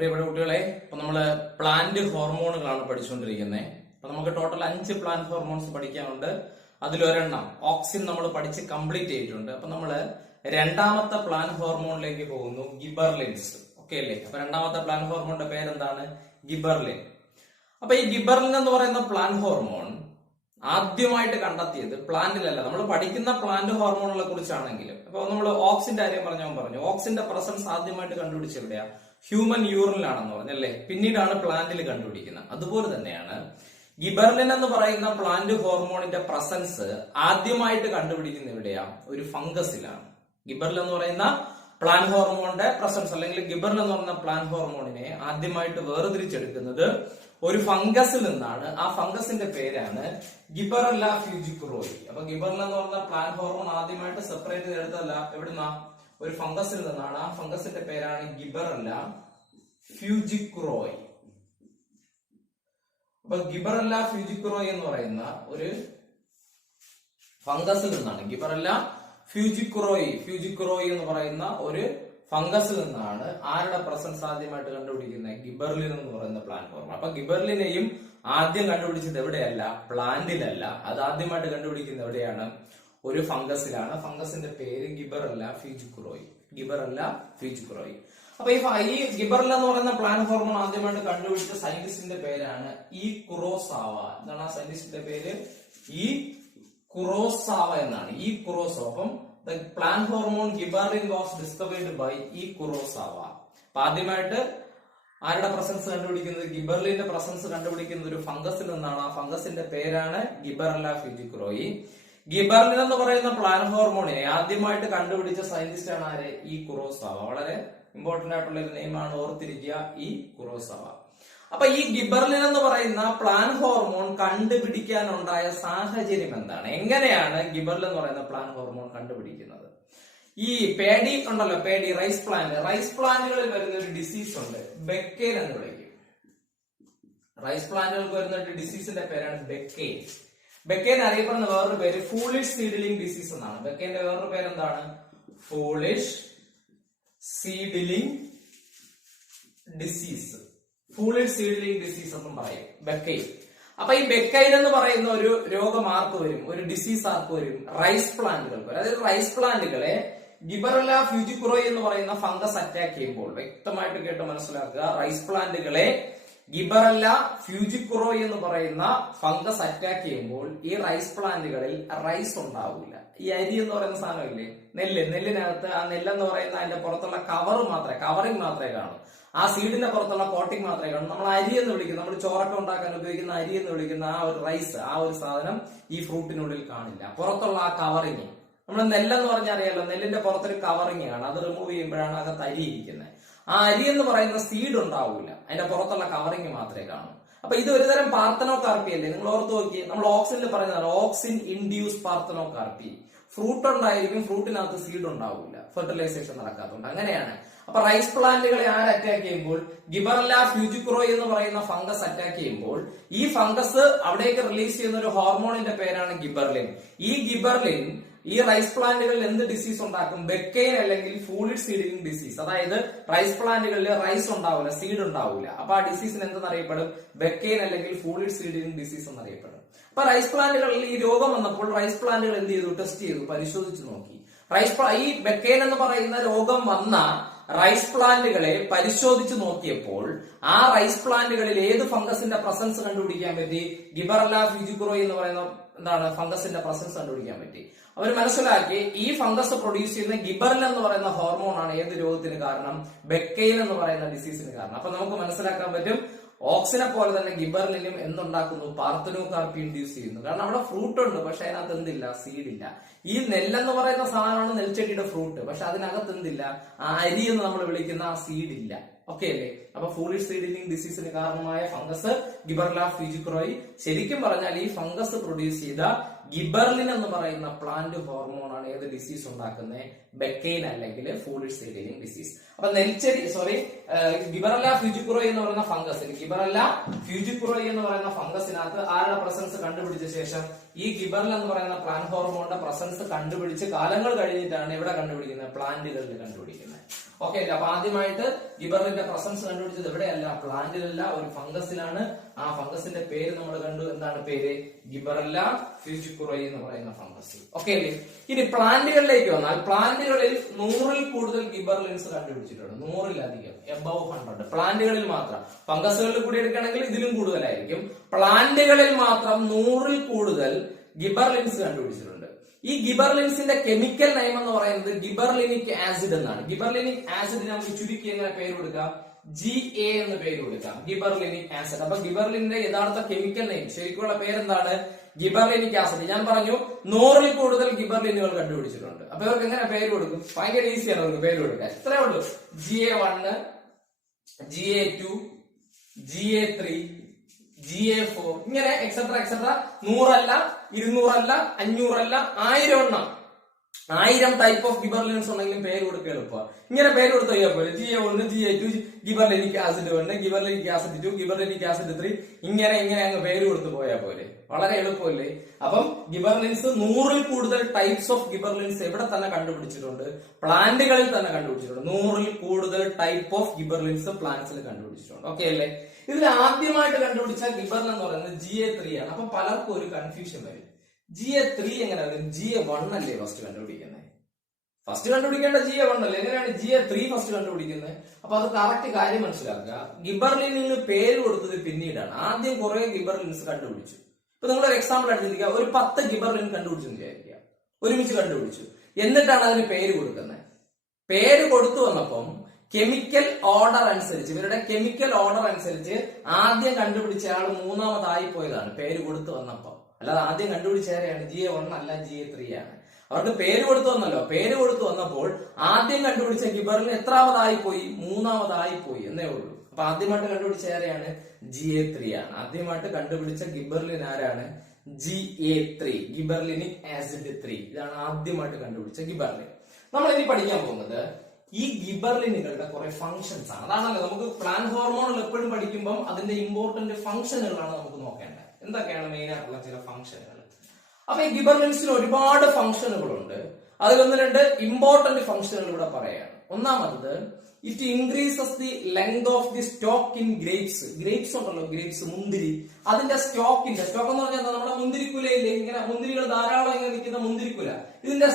പ്രിയപ്പെട്ട കുട്ടികളെ, ഇപ്പൊ നമ്മള് പ്ലാന്റ് ഹോർമോണുകളാണ് പഠിച്ചുകൊണ്ടിരിക്കുന്നത്. അപ്പൊ നമുക്ക് ടോട്ടൽ 5 പ്ലാന്റ് ഹോർമോൺസ് പഠിക്കാനുണ്ട്. അതിലൊരെണ്ണം ഓക്സിൻ നമ്മൾ പഠിച്ച് കംപ്ലീറ്റ് ചെയ്തിട്ടുണ്ട്. അപ്പൊ നമ്മള് രണ്ടാമത്തെ പ്ലാന്റ് ഹോർമോണിലേക്ക് പോകുന്നു, ഗിബർലിൻസ്. ഓക്കെ അല്ലേ? അപ്പൊ രണ്ടാമത്തെ പ്ലാന്റ് ഹോർമോണിന്റെ പേരെന്താണ്? ഗിബർലിൻ. അപ്പൊ ഈ ഗിബർലിൻ എന്ന് പറയുന്ന പ്ലാന്റ് ഹോർമോൺ ആദ്യമായിട്ട് കണ്ടെത്തിയത് പ്ലാന്റിലല്ല. നമ്മൾ പഠിക്കുന്ന പ്ലാന്റ് ഹോർമോണുകളെ കുറിച്ചാണെങ്കിലും ഇപ്പൊ നമ്മൾ ഓക്സിന്റെ കാര്യം പറഞ്ഞു. ഓക്സിന്റെ പ്രസൻസ് ആദ്യമായിട്ട് കണ്ടുപിടിച്ച എവിടെയാ? ഹ്യൂമൻ യൂറിനിലാണെന്ന് പറഞ്ഞല്ലേ. പിന്നീടാണ് പ്ലാന്റിൽ കണ്ടുപിടിക്കുന്നത്. അതുപോലെ തന്നെയാണ് ഗിബർലിൻ എന്ന് പറയുന്ന പ്ലാന്റ് ഹോർമോണിന്റെ പ്രസൻസ് ആദ്യമായിട്ട് കണ്ടുപിടിക്കുന്ന എവിടെയാ? ഒരു ഫംഗസിലാണ്. ഗിബർലിൻ എന്ന് പറയുന്ന പ്ലാന്റ് ഹോർമോണിന്റെ പ്രസൻസ് അല്ലെങ്കിൽ ഗിബർലിൻ എന്ന് പറയുന്ന പ്ലാന്റ് ഹോർമോണിനെ ആദ്യമായിട്ട് വേർതിരിച്ചെടുക്കുന്നത് ഒരു ഫംഗസിൽ നിന്നാണ്. ആ ഫംഗസിന്റെ പേരാണ് ഗിബറല്ല ഫ്യൂജിക്കുറോയി. അപ്പൊ ഗിബർലിൻ എന്ന് പറയുന്ന പ്ലാന്റ് ഹോർമോൺ ആദ്യമായിട്ട് സെപ്പറേറ്റ് ചെയ്തെടുത്തല്ല, എവിടുന്ന? ഒരു ഫംഗസിൽ നിന്നാണ്. ആ ഫംഗസിന്റെ പേരാണ് ഗിബറല്ല ഫ്യൂജിക്കുറോയി. അപ്പൊ ഗിബറല്ല ഫ്യൂജിക്കുറോയി എന്ന് പറയുന്ന ഒരു ഫംഗസിൽ നിന്നാണ്. ഗിബറല്ല ഫ്യൂജിക്കുറോയി എന്ന് പറയുന്ന ഒരു ഫംഗസിൽ നിന്നാണ് ആരുടെ പ്രസൻസ് ആദ്യമായിട്ട് കണ്ടുപിടിക്കുന്നത്? ഗിബർലിൻ എന്ന് പറയുന്ന പ്ലാന്റ് ഹോർമോൺ. അപ്പൊ ഗിബർലിനെയും ആദ്യം കണ്ടുപിടിച്ചത് എവിടെയല്ല? പ്ലാന്റിലല്ല. അത് ആദ്യമായിട്ട് കണ്ടുപിടിക്കുന്നത് എവിടെയാണ്? ഒരു ഫംഗസിലാണ്. ഫംഗസിന്റെ പേര് ഗിബറല്ല ഫ്യൂജിക്കുറോയി. അപ്പൊ ഈ ഗിബറല്ല എന്ന് പറയുന്ന പ്ലാന്റ് ഹോർമോൺ ആദ്യമായിട്ട് കണ്ടുപിടിച്ച സയന്റിസ്റ്റിന്റെ പേരാണ് ഈ കുറോസാവ. എന്താണ് ആ സയന്റിസ്റ്റിന്റെ പേര്? ഈ കുറോസാവ എന്നാണ്. ഈ കുറോസാവ. അപ്പം the plant hormone gibberellin was discovered by E. Kurosawa. അപ്പൊ ആദ്യമായിട്ട് ആരുടെ പ്രസൻസ് കണ്ടുപിടിക്കുന്നത്? ഗിബർലിന്റെ പ്രസൻസ് കണ്ടുപിടിക്കുന്നത് ഒരു ഫംഗസിൽ നിന്നാണ്. ആ ഫംഗസിന്റെ പേരാണ് ഗിബറല്ല ഫ്യൂജിക്കുറോയി. ഗിബർലിൻ എന്ന് പറയുന്ന പ്ലാന്റ് ഹോർമോണിനെ ആദ്യമായിട്ട് കണ്ടുപിടിച്ച സയന്റിസ്റ്റ് ആണ് ആര്? ഈ കുറോസാവ. വളരെ ഇമ്പോർട്ടന്റ് ആയിട്ടുള്ള ഒരു നെയിമാണ്, ഓർത്തിരിക്കുക, ഈ കുറോസാവ. അപ്പൊ ഈ ഗിബർലിൻ എന്ന് പറയുന്ന പ്ലാന്റ് ഹോർമോൺ കണ്ടുപിടിക്കാനുണ്ടായ സാഹചര്യം എന്താണ്? എങ്ങനെയാണ് ഗിബർലിൻ എന്ന് പറയുന്ന പ്ലാന്റ് ഹോർമോൺ കണ്ടുപിടിക്കുന്നത്? ഈ പേഡി ഉണ്ടല്ലോ, റൈസ് പ്ലാന്റുകളിൽ വരുന്ന ഒരു ഡിസീസ് ഉണ്ട്, ബെക്കെയിൻ എന്ന് വിളിക്കും. റൈസ് പ്ലാന്റുകൾക്ക് വരുന്ന ഒരു ഡിസീസിന്റെ പേരാണ് ബെക്കെയിൻ അറിയപ്പെടുന്ന വേറൊരു പേര് ഫൂളിഷ് സീഡ്ലിംഗ് ഡിസീസ് എന്നാണ്. ബെക്കെയിന്റെ വേറൊരു പേരെന്താണ്? ഫൂളിഷ് സീഡ്ലിംഗ് ഡിസീസ് എന്നും പറയും, ബെക്കെയിൻ. അപ്പൊ ഈ ബെക്കെയിൻ എന്ന് പറയുന്ന ഒരു രോഗം ആർക്ക് വരും? ഒരു ഡിസീസ് ആർക്ക് വരും? റൈസ് പ്ലാന്റുകൾക്ക് വരും. അതായത് റൈസ് പ്ലാന്റുകളെ ഗിബറല്ല ഫ്യൂജിക്കുറോയി എന്ന് പറയുന്ന ഫംഗസ് അറ്റാക്ക് ചെയ്യുമ്പോൾ, വ്യക്തമായിട്ട് കേട്ട് മനസ്സിലാക്കുക, റൈസ് പ്ലാന്റുകളെ ഗിബറല്ല ഫ്യൂജിക്കുറോയി എന്ന് പറയുന്ന ഫംഗസ് അറ്റാക്ക് ചെയ്യുമ്പോൾ ഈ റൈസ് പ്ലാന്റുകളിൽ റൈസ് ഉണ്ടാവില്ല. ഈ അരി എന്ന് പറയുന്ന സാധനമില്ലേ, നെല്ലിനകത്ത് ആ നെല്ലെന്ന് പറയുന്ന അതിന്റെ പുറത്തുള്ള കവറിംഗ് മാത്രമേ കാണൂ. ആ സീഡിന്റെ പുറത്തുള്ള കോട്ടിംഗ് മാത്രമേ കാണൂ. നമ്മൾ അരി എന്ന് വിളിക്കുന്ന, നമ്മൾ ചോറൊക്കെ ഉണ്ടാക്കാൻ ഉപയോഗിക്കുന്ന അരി എന്ന് വിളിക്കുന്ന ആ ഒരു റൈസ്, ആ ഒരു സാധനം ഈ ഫ്രൂട്ടിനുള്ളിൽ കാണില്ല. പുറത്തുള്ള ആ കവറിങ്, നമ്മൾ നെല്ലെന്ന് പറഞ്ഞാൽ അറിയാലോ, നെല്ലിന്റെ പുറത്തൊരു കവറിങ് ആണ്. അത് റിമൂവ് ചെയ്യുമ്പോഴാണ് അകത്ത് അരി ഇരിക്കുന്നത്. ആ അരി എന്ന് പറയുന്ന സീഡ് ഉണ്ടാവില്ല, അതിന്റെ പുറത്തുള്ള കവറിങ് മാത്രമേ കാണൂ. അപ്പൊ ഇത് ഒരുതരം പാർത്തനോകാർപ്പി അല്ലേ? നിങ്ങൾ ഓർത്ത് നോക്കി, നമ്മൾ ഓക്സിനിൽ പറയുന്നതാണ് ഓക്സിൻ ഇൻഡ്യൂസ് പാർത്തനോകാർപ്പി. ഫ്രൂട്ട് ഉണ്ടായിരിക്കും, ഫ്രൂട്ടിനകത്ത് സീഡ് ഉണ്ടാവില്ല, ഫെർട്ടിലൈസേഷൻ നടക്കാത്തതുകൊണ്ട്. അങ്ങനെയാണ്. അപ്പൊ റൈസ് പ്ലാന്റുകളെ ആര് അറ്റാക്ക് ചെയ്യുമ്പോൾ? ഗിബറല്ല ഫ്യൂജിക്കുറോയി എന്ന് പറയുന്ന ഫംഗസ് അറ്റാക്ക് ചെയ്യുമ്പോൾ ഈ ഫംഗസ് അവിടേക്ക് റിലീസ് ചെയ്യുന്ന ഒരു ഹോർമോണിന്റെ പേരാണ് ഗിബർലിൻ. ഈ ഗിബർലിൻ ഈ റൈസ് പ്ലാന്റുകളിൽ എന്ത് ഡിസീസ് ഉണ്ടാക്കും? ബെക്കെയിൻ അല്ലെങ്കിൽ ഫൂളിഷ് സീഡ്ലിംഗ് ഡിസീസ്. അതായത് റൈസ് പ്ലാന്റുകളിൽ റൈസ് ഉണ്ടാവില്ല, സീഡ് ഉണ്ടാവില്ല. അപ്പൊ ആ ഡിസീസിന് എന്തെന്നറിയപ്പെടും? ബെക്കെയിൻ അല്ലെങ്കിൽ ഫൂളിഷ് സീഡ്ലിംഗ് ഡിസീസ് എന്നറിയപ്പെടും. അപ്പൊ റൈസ് പ്ലാന്റുകളിൽ ഈ രോഗം വന്നപ്പോൾ റൈസ് പ്ലാന്റുകൾ എന്ത് ചെയ്തു? ടെസ്റ്റ് ചെയ്തു, പരിശോധിച്ചു നോക്കി. ഈ ബെക്കെയിൻ എന്ന് പറയുന്ന രോഗം വന്ന റൈസ് പ്ലാന്റുകളെ പരിശോധിച്ചു നോക്കിയപ്പോൾ ആ റൈസ് പ്ലാന്റുകളിൽ ഏത് ഫംഗസിന്റെ പ്രസൻസ് കണ്ടുപിടിക്കാൻ പറ്റി? ഗിബറല്ല ഫ്യൂജിക്കുറോയി എന്ന് പറയുന്ന ഫംഗസിന്റെ പ്രസൻസ് കണ്ടുപിടിക്കാൻ പറ്റി. അവർ മനസ്സിലാക്കി ഈ ഫംഗസ് പ്രൊഡ്യൂസ് ചെയ്യുന്ന ഗിബർലിൻ എന്ന് പറയുന്ന ഹോർമോൺ ആണ് ഏത് രോഗത്തിന് കാരണം? ബെക്കെയിൻ എന്ന് പറയുന്ന ഡിസീസിന് കാരണം. അപ്പൊ നമുക്ക് മനസ്സിലാക്കാൻ പറ്റും, ഓക്സിനെ പോലെ തന്നെ ഗിബർലിനും എന്തുണ്ടാക്കുന്നു? പാർത്തനോകാർപ്പി ഇൻഡ്യൂസ് ചെയ്യുന്നു. കാരണം അവിടെ ഫ്രൂട്ട് ഉണ്ട്, പക്ഷെ അതിനകത്ത് എന്തില്ല? സീഡില്ല. ഈ നെല്ലെന്ന് പറയുന്ന സാധനമാണ് നെൽച്ചെടിയുടെ ഫ്രൂട്ട്, പക്ഷെ അതിനകത്ത് എന്തില്ല? ആ അരി എന്ന് നമ്മൾ വിളിക്കുന്ന ആ സീഡില്ല. ഓക്കെ അല്ലേ? അപ്പൊ ഫൂളിഷ് സീഡ്ലിംഗ് ഡിസീസിന് കാരണമായ ഫംഗസ് ഗിബറല്ല ഫ്യൂജിക്കുറോയി. ശരിക്കും പറഞ്ഞാൽ ഈ ഫംഗസ് പ്രൊഡ്യൂസ് ചെയ്ത ഗിബർലിൻ എന്ന് പറയുന്ന പ്ലാന്റ് ഹോർമോൺ ആണ് ഏത് ഡിസീസ് ഉണ്ടാക്കുന്നത്? ബെക്കെയിൻ അല്ലെങ്കിൽ ഫൂളിഷ് സീഡ്ലിംഗ് ഡിസീസ്. അപ്പൊ ഗിബറല്ല ഫ്യൂജിക്കുറോയി എന്ന് പറയുന്ന ഫംഗസിന്, ഗിബറല്ല ഫ്യൂജിക്കുറോയി എന്ന് പറയുന്ന ഫംഗസിനകത്ത് ആരുടെ പ്രസൻസ് കണ്ടുപിടിച്ച ശേഷം ഈ ഗിബറൽ എന്ന് പറയുന്ന പ്ലാന്റ് ഹോർമോണിന്റെ പ്രസൻസ് കണ്ടുപിടിച്ച് കാലങ്ങൾ കഴിഞ്ഞിട്ടാണ് ഇവിടെ കണ്ടുപിടിക്കുന്നത്, പ്ലാന്റുകളിൽ കണ്ടുപിടിക്കുന്നത്. ഓക്കെ അല്ലേ? അപ്പൊ ആദ്യമായിട്ട് ഗിബറലിന്റെ പ്രസൻസ് കണ്ടുപിടിച്ചത് എവിടെയല്ല, പ്ലാന്റിലല്ല, ഒരു ഫംഗസിലാണ്. ആ ഫംഗസിന്റെ പേര് നമ്മൾ കണ്ടു. എന്താണ് പേര്? ഗിബറല്ല ഫ്യൂജിക്കുറോയി എന്ന് പറയുന്ന ഫംഗസ്. ഓക്കെ അല്ലേ? ഇനി പ്ലാന്റുകളിലേക്ക് വന്നാൽ പ്ലാന്റുകളിൽ 100-ൽ കൂടുതൽ ഗിബറലിൻസ് കണ്ടുപിടിച്ചിട്ടുണ്ട്. 100-ലധികം, എബവ് 100. പ്ലാന്റുകളിൽ മാത്രം. ഫംഗസുകളിൽ കൂടി എടുക്കുകയാണെങ്കിൽ ഇതിലും കൂടുതലായിരിക്കും. പ്ലാന്റുകളിൽ മാത്രം 100-ൽ കൂടുതൽ ഗിബറലിൻസ് കണ്ടുപിടിച്ചിട്ടുണ്ട്. ഈ ഗിബറലിൻസിന്റെ കെമിക്കൽ നെയിം എന്ന് പറയുന്നത് ഗിബർലിനിക് ആസിഡ് എന്നാണ്. ഗിബർലിനിക് ആസിഡ് നമുക്ക് ചുരുക്കി എങ്ങനെ പേര് കൊടുക്കാം? GA എന്ന് പേര് കൊടുക്കാം, ഗിബർലിനിക് ആസിഡ്. അപ്പൊ ഗിബർലിന്റെ യഥാർത്ഥ കെമിക്കൽ നെയിം, ശരിക്കുള്ള പേരെന്താണ്? ഗിബർലിനിക് ആസിഡ്. ഞാൻ പറഞ്ഞു 100-ൽ കൂടുതൽ ഗിബർലിനുകൾ കണ്ടുപിടിച്ചിട്ടുണ്ട്. അപ്പൊ ഇവർക്ക് എങ്ങനെ പേര് കൊടുക്കും? ഭയങ്കര ഈസിയാണ് അവർക്ക് പേര് കൊടുക്കാൻ. ഇത്രേ ഉള്ളൂ. GA1, GA2, GA3, GA4, ഇങ്ങനെ എക്സെട്ര എക്സെട്ര. 100-അല്ല, 200-അല്ല, 500-അല്ല, 1000 എണ്ണം, 1000 ടൈപ്പ് ഓഫ് ഗിബർലിൻസ് ഉണ്ടെങ്കിലും പേര് കൊടുക്കുക എളുപ്പമാണ്. ഇങ്ങനെ പേര് കൊടുത്തു കഴിഞ്ഞാൽ പോലെ GA1, GA2, gibberellic acid 1, gibberellic acid 2, gibberellic acid 3, ഇങ്ങനെ അങ്ങ് പേര് കൊടുത്തു പോയാൽ പോലെ. വളരെ എളുപ്പമല്ലേ? അപ്പം ഗിബർലിൻസ് 100-ൽ കൂടുതൽ ടൈപ്സ് ഓഫ് ഗിബർലിൻസ് എവിടെ തന്നെ കണ്ടുപിടിച്ചിട്ടുണ്ട്? പ്ലാന്റുകളിൽ തന്നെ കണ്ടുപിടിച്ചിട്ടുണ്ട്. 100-ൽ കൂടുതൽ ടൈപ്പ് ഓഫ് ഗിബർലിൻസ് പ്ലാന്റ്സിൽ കണ്ടുപിടിച്ചിട്ടുണ്ട്. ഓക്കെ അല്ലേ? ഇതിൽ ആദ്യമായിട്ട് കണ്ടുപിടിച്ച ഗിബറൽ എന്ന് പറയുന്നത് GA3 ആണ്. അപ്പൊ പലർക്കും ഒരു കൺഫ്യൂഷൻ വരും. GA3 എങ്ങനെ വരും? GA1 അല്ലേ ഫസ്റ്റ് കണ്ടുപിടിക്കുന്നത്? ഫസ്റ്റ് കണ്ടുപിടിക്കേണ്ട GA1 അല്ലേ? എങ്ങനെയാണ് GA3 ഫസ്റ്റ് കണ്ടുപിടിക്കുന്നത്? അപ്പൊ അത് കറക്റ്റ് കാര്യം മനസ്സിലാക്കുക. ഗിബർലിന് പേര് കൊടുത്തത് പിന്നീടാണ്. ആദ്യം കുറെ ഗിബർലിൻസ് കണ്ടുപിടിച്ചു. ഇപ്പൊ നിങ്ങളൊരു എക്സാമ്പിൾ എടുത്തിരിക്കുക. ഒരു 10 ഗിബർലിൻ കണ്ടുപിടിച്ചു വിചാരിക്കുക, ഒരുമിച്ച് കണ്ടുപിടിച്ചു. എന്നിട്ടാണ് അതിന് പേര് കൊടുക്കുന്നത്. പേര് കൊടുത്തു വന്നപ്പം കെമിക്കൽ ഓർഡർ അനുസരിച്ച്, ഇവരുടെ കെമിക്കൽ ഓർഡർ അനുസരിച്ച് ആദ്യം കണ്ടുപിടിച്ച ആൾ മൂന്നാമതായി പോയതാണ് പേര് കൊടുത്തു വന്നപ്പോ. അല്ലാതെ ആദ്യം കണ്ടുപിടിച്ചവരെയാണ് GA1 അല്ല GA3 ആണ്. അവർക്ക് പേര് കൊടുത്തു വന്നല്ലോ. പേര് കൊടുത്തു വന്നപ്പോൾ ആദ്യം കണ്ടുപിടിച്ച ഗിബറലിൻ എത്രാമതായി പോയി? മൂന്നാമതായി പോയി എന്നേ ഉള്ളൂ. അപ്പൊ ആദ്യമായിട്ട് കണ്ടുപിടിച്ച ആരെയാണ്? GA3 ആണ്. ആദ്യമായിട്ട് കണ്ടുപിടിച്ച ഗിബറലിൻ ആരാണ്? GA3, ഗിബർലിനിക് acid 3. ഇതാണ് ആദ്യമായിട്ട് കണ്ടുപിടിച്ച ഗിബറലിൻ. നമ്മൾ ഇനി പഠിക്കാൻ പോകുന്നത് ഈ ഗിബർലിനുകളുടെ കുറെ ഫംഗ്ഷൻസ് ആണ്. അതാണല്ലോ നമുക്ക് പ്ലാന്റ് ഹോർമോണുകൾ എപ്പോഴും പഠിക്കുമ്പോൾ അതിന്റെ ഇമ്പോർട്ടന്റ് ഫംഗ്ഷനുകളാണ് നമുക്ക് നോക്കേണ്ടത്. എന്തൊക്കെയാണ് മെയിൻ ആയിട്ടുള്ള ചില ഫംഗ്ഷനുകൾ? അപ്പൊ ഈ ഗിബർലിൻസിന് ഒരുപാട് ഫംഗ്ഷനുകളുണ്ട്. അതിലൊന്ന് രണ്ട് ഇമ്പോർട്ടന്റ് ഫംഗ്ഷനുകൾ ഇവിടെ പറയാണ്. ഒന്നാമത്, it increases the length of the stock in grapes. Grapes ഉണ്ടല്ലോ, ഗ്രേപ്സ്, മുന്തിരി. അതിന്റെ സ്റ്റോക്ക് എന്ന് പറഞ്ഞാൽ നമ്മുടെ മുന്തിരിക്കുലയില്ലേ, ഇങ്ങനെ മുന്തിരികൾ ധാരാളം ഇങ്ങനെ നിൽക്കുന്ന മുന്തിരിക്കുല. ഇതിന്റെ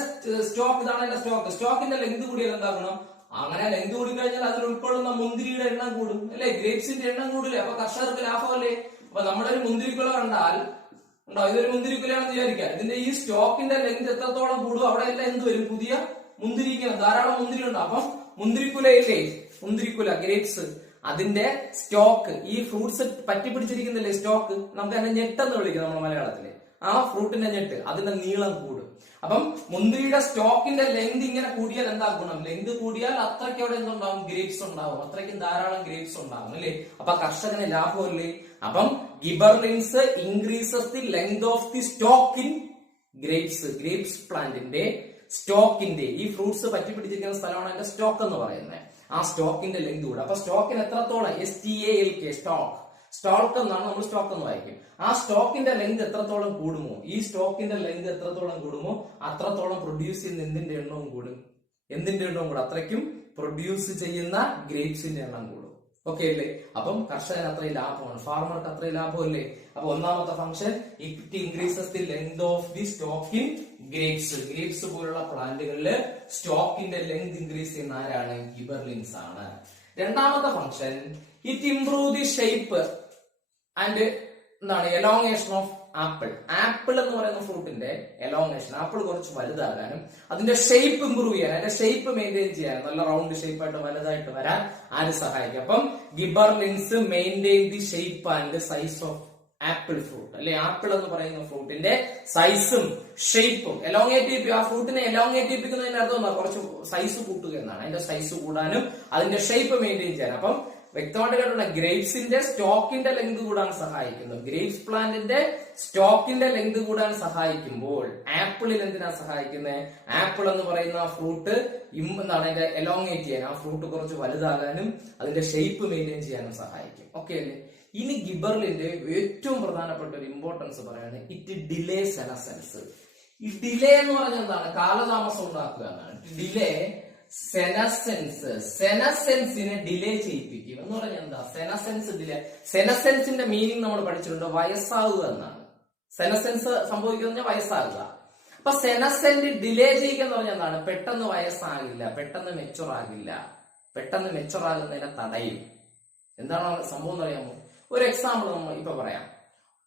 സ്റ്റോക്ക്, ഇതാണ് എന്റെ സ്റ്റോക്ക്. സ്റ്റോക്കിന്റെ ലെങ്ത് കൂടിയാൽ എന്താകണം? അങ്ങനെ ലെങ്ത് കൂടി കഴിഞ്ഞാൽ അതിൽ ഉൾക്കൊള്ളുന്ന മുന്തിരിയുടെ എണ്ണം കൂടും അല്ലെ? ഗ്രേപ്സിന്റെ എണ്ണം കൂടില്ലേ? അപ്പൊ കർഷകർക്ക് ലാഭമല്ലേ? അപ്പൊ നമ്മളൊരു മുന്തിരിക്കുല കണ്ടാൽ ഉണ്ടോ, ഇതൊരു മുന്തിരിക്കുലയാണെന്ന് വിചാരിക്കുക. ഇതിന്റെ ഈ സ്റ്റോക്കിന്റെ ലെങ്ത് എത്രത്തോളം കൂടും അവിടെ എല്ലാം എന്ത് വരും? പുതിയ മുന്തിരി, ധാരാളം മുന്തിരി ഉണ്ട്. അപ്പം മുന്തിരിക്കുലയില്ലേ, മുന്തിരിക്കുല, ഗ്രേപ്സ്, അതിന്റെ സ്റ്റോക്ക്, ഈ ഫ്രൂട്ട്സ് പറ്റിപ്പിടിച്ചിരിക്കുന്നില്ലേ സ്റ്റോക്ക്, നമുക്ക് അതിന്റെ ഞെട്ടെന്ന് വിളിക്കും നമ്മൾ മലയാളത്തില്. ആ ഫ്രൂട്ടിന്റെ ഞെട്ട്, അതിന്റെ നീളം കൂടും. അപ്പം മുന്തിരിയുടെ സ്റ്റോക്കിന്റെ ലെങ്ത് ഇങ്ങനെ കൂടിയാൽ എന്താ ഗുണം? ലെങ്ത് കൂടിയാൽ അത്രയ്ക്ക് അവിടെ എന്തുണ്ടാവും? ഗ്രേപ്സ് ഉണ്ടാവും. അത്രയ്ക്കും ധാരാളം ഗ്രേപ്സ് ഉണ്ടാവും അല്ലേ? അപ്പൊ കർഷകന് ലാഭമല്ലേ? അപ്പം gibberellins increases the length of the stock in grapes. Grapes പ്ലാന്റിന്റെ സ്റ്റോക്കിന്റെ, ഈ ഫ്രൂട്ട്സ് പറ്റിപ്പിടിച്ചിരിക്കുന്ന സ്ഥലമാണ് അതിന്റെ സ്റ്റോക്ക് എന്ന് പറയുന്നത്. ആ സ്റ്റോക്കിന്റെ ലെങ്ത് കൂടെ. അപ്പൊ സ്റ്റോക്കിന് എത്രത്തോളം? STALK, stock. സ്റ്റോക്ക് എന്നാണ് നമ്മൾ സ്റ്റോക്ക് എന്ന് വായിക്കും. ആ സ്റ്റോക്കിന്റെ ലെങ്ത് എത്രത്തോളം കൂടുമോ, ഈ സ്റ്റോക്കിന്റെ ലെങ്ത് എത്രത്തോളം കൂടുമോ അത്രത്തോളം പ്രൊഡ്യൂസ് ചെയ്യുന്ന എന്തിന്റെ എണ്ണവും കൂടും. എന്തിന്റെ എണ്ണവും കൂടും? അത്രയ്ക്കും പ്രൊഡ്യൂസ് ചെയ്യുന്ന ഗ്രേപ്സിന്റെ എണ്ണം കൂടും. ഓക്കെ അല്ലേ? അപ്പം കർഷകന് അത്രയും ലാഭമാണ്, ഫാർമർക്ക് അത്രയും ലാഭമല്ലേ? അപ്പൊ ഒന്നാമത്തെ function, it increases the length of the stock in grapes. Grapes പോലുള്ള പ്ലാന്റുകളില് സ്റ്റോക്കിന്റെ ലെങ്ത് ഇൻക്രീസ് ചെയ്യുന്ന ആരാണ്? ഗിബർലിൻസ് ആണ്. രണ്ടാമത്തെ function, it improve the shape and എന്താണ് എലോങ്ങേഷൻ ഓഫ് ആപ്പിൾ. ആപ്പിൾ എന്ന് പറയുന്ന ഫ്രൂട്ടിന്റെ എലോങ്ങേഷൻ, ആപ്പിൾ കുറച്ച് വലുതാകാനും അതിന്റെ ഷേപ്പ് ഇംപ്രൂവ് ചെയ്യാൻ, അതിന്റെ ഷേപ്പ് മെയിൻറ്റെയിൻ ചെയ്യാൻ, നല്ല റൗണ്ട് ഷേപ്പ് ആയിട്ട് വലുതായിട്ട് വരാൻ ആര് സഹായിക്കും? അപ്പം gibberellins maintain the shape and size of apple fruit അല്ലെ? ആപ്പിൾ എന്ന് പറയുന്ന ഫ്രൂട്ടിന്റെ സൈസും ഷേപ്പും എലോങ്ങേറ്റ്, ആ ഫ്രൂട്ടിനെ എലോങ്ങേറ്റ് ചെയ്യിപ്പിക്കുന്നതിന്റെ അർത്ഥം എന്താ? കുറച്ച് സൈസ് കൂട്ടുക എന്നാണ്. അതിന്റെ സൈസ് കൂടാനും അതിന്റെ ഷേപ്പ് മെയിൻറ്റെയിൻ ചെയ്യാൻ. അപ്പം വ്യക്തമായിട്ട് കേട്ടോ, ഗ്രേപ്സിന്റെ സ്റ്റോക്കിന്റെ ലെങ്ത് കൂടാൻ സഹായിക്കുന്നു. ഗ്രേപ്സ് പ്ലാന്റിന്റെ സ്റ്റോക്കിന്റെ ലെങ്ത് കൂടാൻ സഹായിക്കുമ്പോൾ ആപ്പിളിൽ എന്തിനാ സഹായിക്കുന്നത്? ആപ്പിൾ എന്ന് പറയുന്ന ഫ്രൂട്ട് എന്താണ് അതിന്റെ എലോങ്ങേറ്റ് ചെയ്യാൻ, ആ ഫ്രൂട്ട് കുറച്ച് വലുതാകാനും അതിന്റെ ഷേപ്പ് മെയിൻറ്റെയിൻ ചെയ്യാനും സഹായിക്കും. ഓക്കെ അല്ലേ? ഇനി ഗിബർലിന്റെ ഏറ്റവും പ്രധാനപ്പെട്ട ഒരു ഇമ്പോർട്ടൻസ് പറയാണ്, ഇറ്റ് ഡിലേ സെനസെൻസ്. ഈ ഡിലേ എന്ന് പറഞ്ഞാൽ എന്താണ്? കാലതാമസം ഉണ്ടാക്കുക എന്നാണ്. ഡിലേ സെനസെൻസ്. സെനസെൻസിനെ ഡിലേ ചെയ്യിപ്പിക്കും എന്ന് പറഞ്ഞാൽ എന്താ? സെനസെൻസ് ഡിലേ. സെനസെൻസിന്റെ മീനിങ് നമ്മൾ പഠിച്ചിട്ടുണ്ട്, വയസ്സാവുക എന്നാണ്. സെനസെൻസ് സംഭവിക്കുന്ന വയസ്സാകുക. അപ്പൊ സെനസെന്റ് ഡിലേ ചെയ്യുക എന്ന് പറഞ്ഞാൽ എന്താണ്? പെട്ടെന്ന് വയസ്സാകില്ല, പെട്ടെന്ന് മെച്ചുർ ആകില്ല, പെട്ടെന്ന് മെച്ചുർ ആകുന്നതിനെ തടയും. എന്താണ് സംഭവം എന്ന് അറിയാമോ? ഒരു എക്സാമ്പിൾ നമ്മൾ ഇപ്പൊ പറയാം.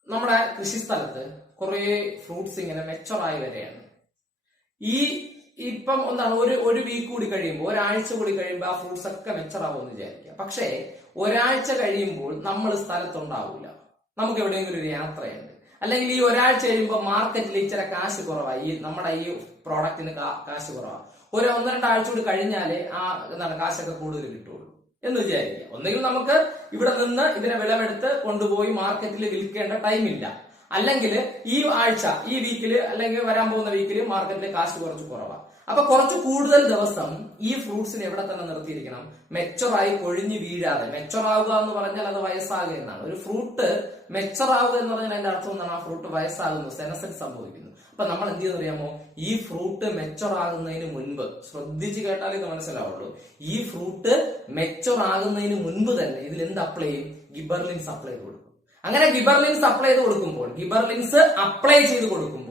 നമ്മുടെ കൃഷിസ്ഥലത്ത് കുറെ ഫ്രൂട്ട്സ് ഇങ്ങനെ മെച്ചുറായി വരെയാണ്. ഇപ്പം എന്താണ്, ഒരു വീക്ക് കൂടി കഴിയുമ്പോൾ, ഒരാഴ്ച കൂടി കഴിയുമ്പോൾ ആ ഫ്രൂട്ട്സ് ഒക്കെ മെച്ചറാവുമെന്ന് വിചാരിക്കുക. പക്ഷേ ഒരാഴ്ച കഴിയുമ്പോൾ നമ്മൾ സ്ഥലത്തുണ്ടാവില്ല, നമുക്ക് എവിടെയെങ്കിലും ഒരു യാത്രയുണ്ട്, അല്ലെങ്കിൽ ഈ ഒരാഴ്ച കഴിയുമ്പോൾ മാർക്കറ്റിൽ ഇച്ചിരി കാശ് കുറവായി, നമ്മുടെ ഈ പ്രോഡക്റ്റിന് കാശ് കുറവാണ്, ഒരു 1-2 ആഴ്ച കൂടി കഴിഞ്ഞാലേ ആ എന്താണ് കാശൊക്കെ കൂടുതൽ കിട്ടുള്ളൂ എന്ന് വിചാരിക്കുക. ഒന്നെങ്കിൽ നമുക്ക് ഇവിടെ നിന്ന് ഇതിനെ വിളവെടുത്ത് കൊണ്ടുപോയി മാർക്കറ്റിൽ വിൽക്കേണ്ട ടൈമില്ല, അല്ലെങ്കിൽ ഈ ആഴ്ച, ഈ വീക്കില് അല്ലെങ്കിൽ വരാൻ പോകുന്ന വീക്കില് മാർക്കറ്റിൽ കാശ് കുറച്ച് കുറവാണ്. അപ്പൊ കുറച്ച് കൂടുതൽ ദിവസം ഈ ഫ്രൂട്ട്സിനെ എവിടെ തന്നെ നിർത്തിയിരിക്കണം? മെച്ചറായി കൊഴിഞ്ഞു വീഴാതെ. മെച്ചറാവുക എന്ന് പറഞ്ഞാൽ അത് വയസ്സാകുക എന്നാണ്. ഒരു ഫ്രൂട്ട് മെച്ചറാവുക എന്ന് പറഞ്ഞാൽ അതിന്റെ അർത്ഥം എന്താണ്? ആ ഫ്രൂട്ട് വയസ്സാകുന്നു, സെനസെൻസ് സംഭവിക്കുന്നു. അപ്പൊ നമ്മൾ എന്ത് ചെയ്യുന്ന അറിയാമോ? ഈ ഫ്രൂട്ട് മെച്ചറാകുന്നതിന് മുൻപ്, ശ്രദ്ധിച്ച് കേട്ടാൽ ഇത് മനസ്സിലാവുള്ളൂ, ഈ ഫ്രൂട്ട് മെച്ചറാകുന്നതിന് മുൻപ് തന്നെ ഇതിൽ എന്ത് അപ്ലൈ ചെയ്യും? ഗിബർലിൻസ് അപ്ലൈ ചെയ്ത് കൊടുക്കും. അങ്ങനെ ഗിബർലിൻസ് അപ്ലൈ ചെയ്ത് കൊടുക്കുമ്പോൾ, ഗിബർലിൻസ് അപ്ലൈ ചെയ്ത് കൊടുക്കുമ്പോൾ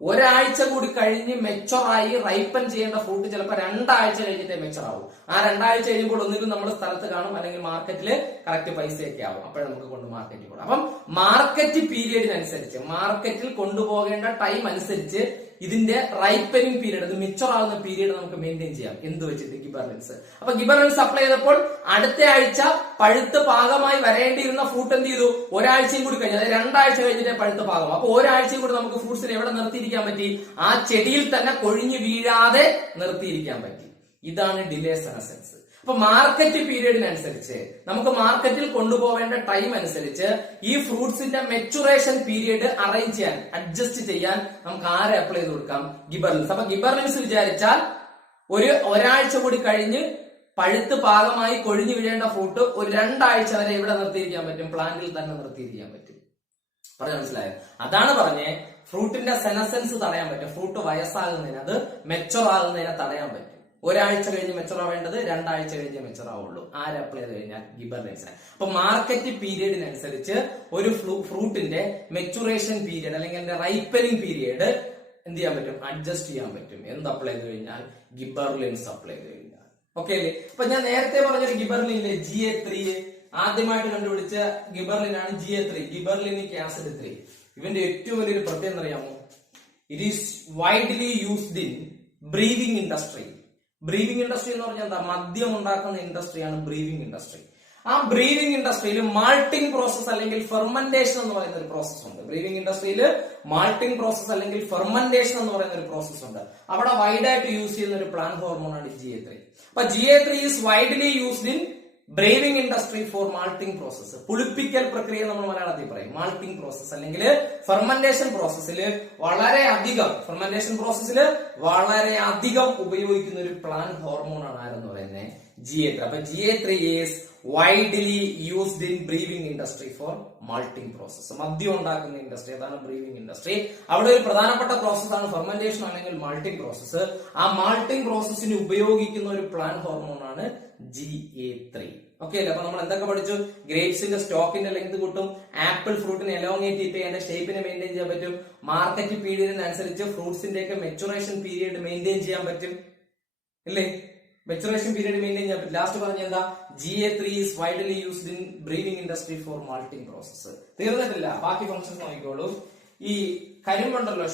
ഒരാഴ്ച കൂടി കഴിഞ്ഞ് മെച്ചറായി റൈപ്പൻ ചെയ്യേണ്ട ഫ്രൂട്ട് ചിലപ്പോൾ 2 ആഴ്ച കഴിഞ്ഞിട്ടേ മെച്ചറാവും. ആ 2 ആഴ്ച കഴിയുമ്പോൾ ഒന്നിലും നമ്മുടെ സ്ഥലത്ത് കാണും, അല്ലെങ്കിൽ മാർക്കറ്റിൽ കറക്റ്റ് പൈസയൊക്കെ ആവും. അപ്പോഴേ നമുക്ക് കൊണ്ട് മാർക്കറ്റിൽ പോകാം. അപ്പം മാർക്കറ്റ് പീരീഡിനനുസരിച്ച്, മാർക്കറ്റിൽ കൊണ്ടുപോകേണ്ട ടൈം അനുസരിച്ച് ഇതിന്റെ റൈപ്പനിങ് പീരീഡ്, അത് മെച്ചർ ആകുന്ന പീരീഡ് നമുക്ക് മെയിൻറ്റെയിൻ ചെയ്യാം. എന്ത് വെച്ചിട്ട്? ഗിബർലിൻസ്. അപ്പൊ ഗിബർലിൻസ് അപ്ലൈ ചെയ്തപ്പോൾ അടുത്ത ആഴ്ച പഴുത്ത് പാകമായി വരേണ്ടിയിരുന്ന ഫ്രൂട്ട് എന്ത് ചെയ്തു? ഒരാഴ്ചയും കൂടി കഴിഞ്ഞു, അതായത് 2 ആഴ്ച കഴിഞ്ഞിട്ടേ പഴുത്ത് പാകം. അപ്പൊ ഒരാഴ്ചയും കൂടി നമുക്ക് ഫ്രൂട്ട്സിനെ എവിടെ നിർത്തിയിരിക്കാൻ പറ്റി? ആ ചെടിയിൽ തന്നെ കൊഴിഞ്ഞു വീഴാതെ നിർത്തിയിരിക്കാൻ പറ്റി. ഇതാണ് ഡിലേ സെനസെൻസ്. അപ്പൊ മാർക്കറ്റ് പീരീഡിനനുസരിച്ച്, നമുക്ക് മാർക്കറ്റിൽ കൊണ്ടുപോകേണ്ട ടൈം അനുസരിച്ച് ഈ ഫ്രൂട്ട്സിന്റെ മെച്ചുറേഷൻ പീരീഡ് അറേഞ്ച് ചെയ്യാൻ, അഡ്ജസ്റ്റ് ചെയ്യാൻ നമുക്ക് ആരെ അപ്ലൈ ചെയ്ത് കൊടുക്കാം? ഗിബർലിൻസ്. അപ്പൊ ഗിബർലിൻസ് വിചാരിച്ചാൽ ഒരാഴ്ച കൂടി കഴിഞ്ഞ് പഴുത്ത് പാകമായി കൊഴിഞ്ഞു വീഴേണ്ട ഫ്രൂട്ട് ഒരു 2 ആഴ്ച വരെ ഇവിടെ നിർത്തിയിരിക്കാൻ പറ്റും, പ്ലാന്റിൽ തന്നെ നിർത്തിയിരിക്കാൻ പറ്റും. പറഞ്ഞ മനസ്സിലായോ? അതാണ് പറഞ്ഞേ, ഫ്രൂട്ടിന്റെ സെനസെൻസ് തടയാൻ പറ്റും. ഫ്രൂട്ട് വയസ്സാകുന്നതിന്, അത് മെച്ചുർ ആകുന്നതിനെ തടയാൻ പറ്റും. ഒരാഴ്ച കഴിഞ്ഞ് മെച്ചറാവേണ്ടത് 2 ആഴ്ച കഴിഞ്ഞ് മെച്ചറാവുള്ളൂ. ആര് അപ്ലൈ ചെയ്ത് കഴിഞ്ഞാൽ? ഗിബർലിൻസിനെ. അപ്പൊ മാർക്കറ്റ് പീരീഡിനനുസരിച്ച് ഒരു ഫ്രൂട്ടിന്റെ മെച്ചുറേഷൻ പീരീഡ് അല്ലെങ്കിൽ അതിന്റെ റൈപ്പനിങ് പീരീഡ് എന്ത് ചെയ്യാൻ പറ്റും? അഡ്ജസ്റ്റ് ചെയ്യാൻ പറ്റും. എന്ത് അപ്ലൈ ചെയ്ത് കഴിഞ്ഞാൽ? ഗിബർലിൻസ് അപ്ലൈ ചെയ്ത് കഴിഞ്ഞാൽ. ഓക്കെ അല്ലേ? അപ്പൊ ഞാൻ നേരത്തെ പറഞ്ഞൊരു ഗിബർലിനിലെ GA3 ആദ്യമായിട്ട് കണ്ടുപിടിച്ച ഗിബർലിനാണ് GA3, ഗിബർലിനിക് ആസിഡ് 3. ഇവന്റെ ഏറ്റവും വലിയൊരു പ്രത്യേകത അറിയാമോ? It is widely used in brewing industry. Brewing industry എന്ന് പറഞ്ഞാൽ എന്താ? മദ്യം ഉണ്ടാക്കുന്ന ഇൻഡസ്ട്രിയാണ് ബ്രീവിംഗ് ഇൻഡസ്ട്രി. ആ ബ്രീവിംഗ് ഇൻഡസ്ട്രിയിൽ മാൾട്ടിംഗ് പ്രോസസ് അല്ലെങ്കിൽ ഫെർമെന്റേഷൻ എന്ന് പറയുന്ന ഒരു പ്രോസസ് ഉണ്ട്. ബ്രീവിംഗ് ഇൻഡസ്ട്രിയിൽ മാൾട്ടിംഗ് പ്രോസസ് അല്ലെങ്കിൽ ഫെർമെന്റേഷൻ എന്ന് പറയുന്ന ഒരു പ്രോസസ് ഉണ്ട്. അവിടെ വൈഡായിട്ട് യൂസ് ചെയ്യുന്ന ഒരു പ്ലാന്റ് ഹോർമോണാണ് GA3. അപ്പൊ GA3 is widely used in brewing industry for malting process. പുളിപ്പിക്കൽ പ്രക്രിയ നമ്മൾ മലയാളത്തിൽ പറയും. മാൾട്ടിംഗ് പ്രോസസ് അല്ലെങ്കിൽ ഫെർമെന്റേഷൻ പ്രോസസ്സിൽ വളരെയധികം ഉപയോഗിക്കുന്ന ഒരു പ്ലാന്റ് ഹോർമോണാണ് ആരെന്ന് പറയുന്നത്? GA3. അപ്പൊ GA3 is widely used in brewing industry for malting process. മദ്യം ഉണ്ടാക്കുന്ന ഇൻഡസ്ട്രി, അതാണ് ബ്രീവിംഗ് ഇൻഡസ്ട്രി. അവിടെ ഒരു പ്രധാനപ്പെട്ട പ്രോസസ് ആണ് ഫെർമെന്റേഷൻ അല്ലെങ്കിൽ മാൾട്ടിംഗ് പ്രോസസ്. ആ മാൾട്ടിംഗ് പ്രോസസ്സിന് ഉപയോഗിക്കുന്ന ഒരു പ്ലാന്റ് ഹോർമോണാണ് GA3. ഓക്കെ അല്ലേ? അപ്പൊ നമ്മൾ എന്തൊക്കെ പഠിച്ചു? ഗ്രേപ്സിന്റെ സ്റ്റോക്കിന്റെ ലെങ്ത് കൂട്ടും, ആപ്പിൾ ഫ്രൂട്ടിനെ എലോങ്ങേറ്റ് ചെയ്തിട്ട് അതിന്റെ ഷേപ്പിനെ മെയിൻറ്റെയിൻ ചെയ്യാൻ പറ്റും, മാർക്കറ്റ് പീരീഡിനനുസരിച്ച് ഫ്രൂട്ട്സിന്റെ ഒക്കെ മെച്ചുറേഷൻ പീരീഡ് മെയിൻറ്റെയിൻ ചെയ്യാൻ പറ്റും, ഇല്ലേ? മെച്ചുറേഷൻ പീരീഡ് മെയിൻറ്റെയിൻ ചെയ്യാൻ പറ്റും. ലാസ്റ്റ് പറഞ്ഞ എന്താ? GA3 is widely used in brewing industry for malting process. തീർന്നിട്ടില്ല, ബാക്കി ഫംഗ്ഷൻസ് നോക്കിക്കോളൂ. ഈ കരിമ്പുണ്ടല്ലോ,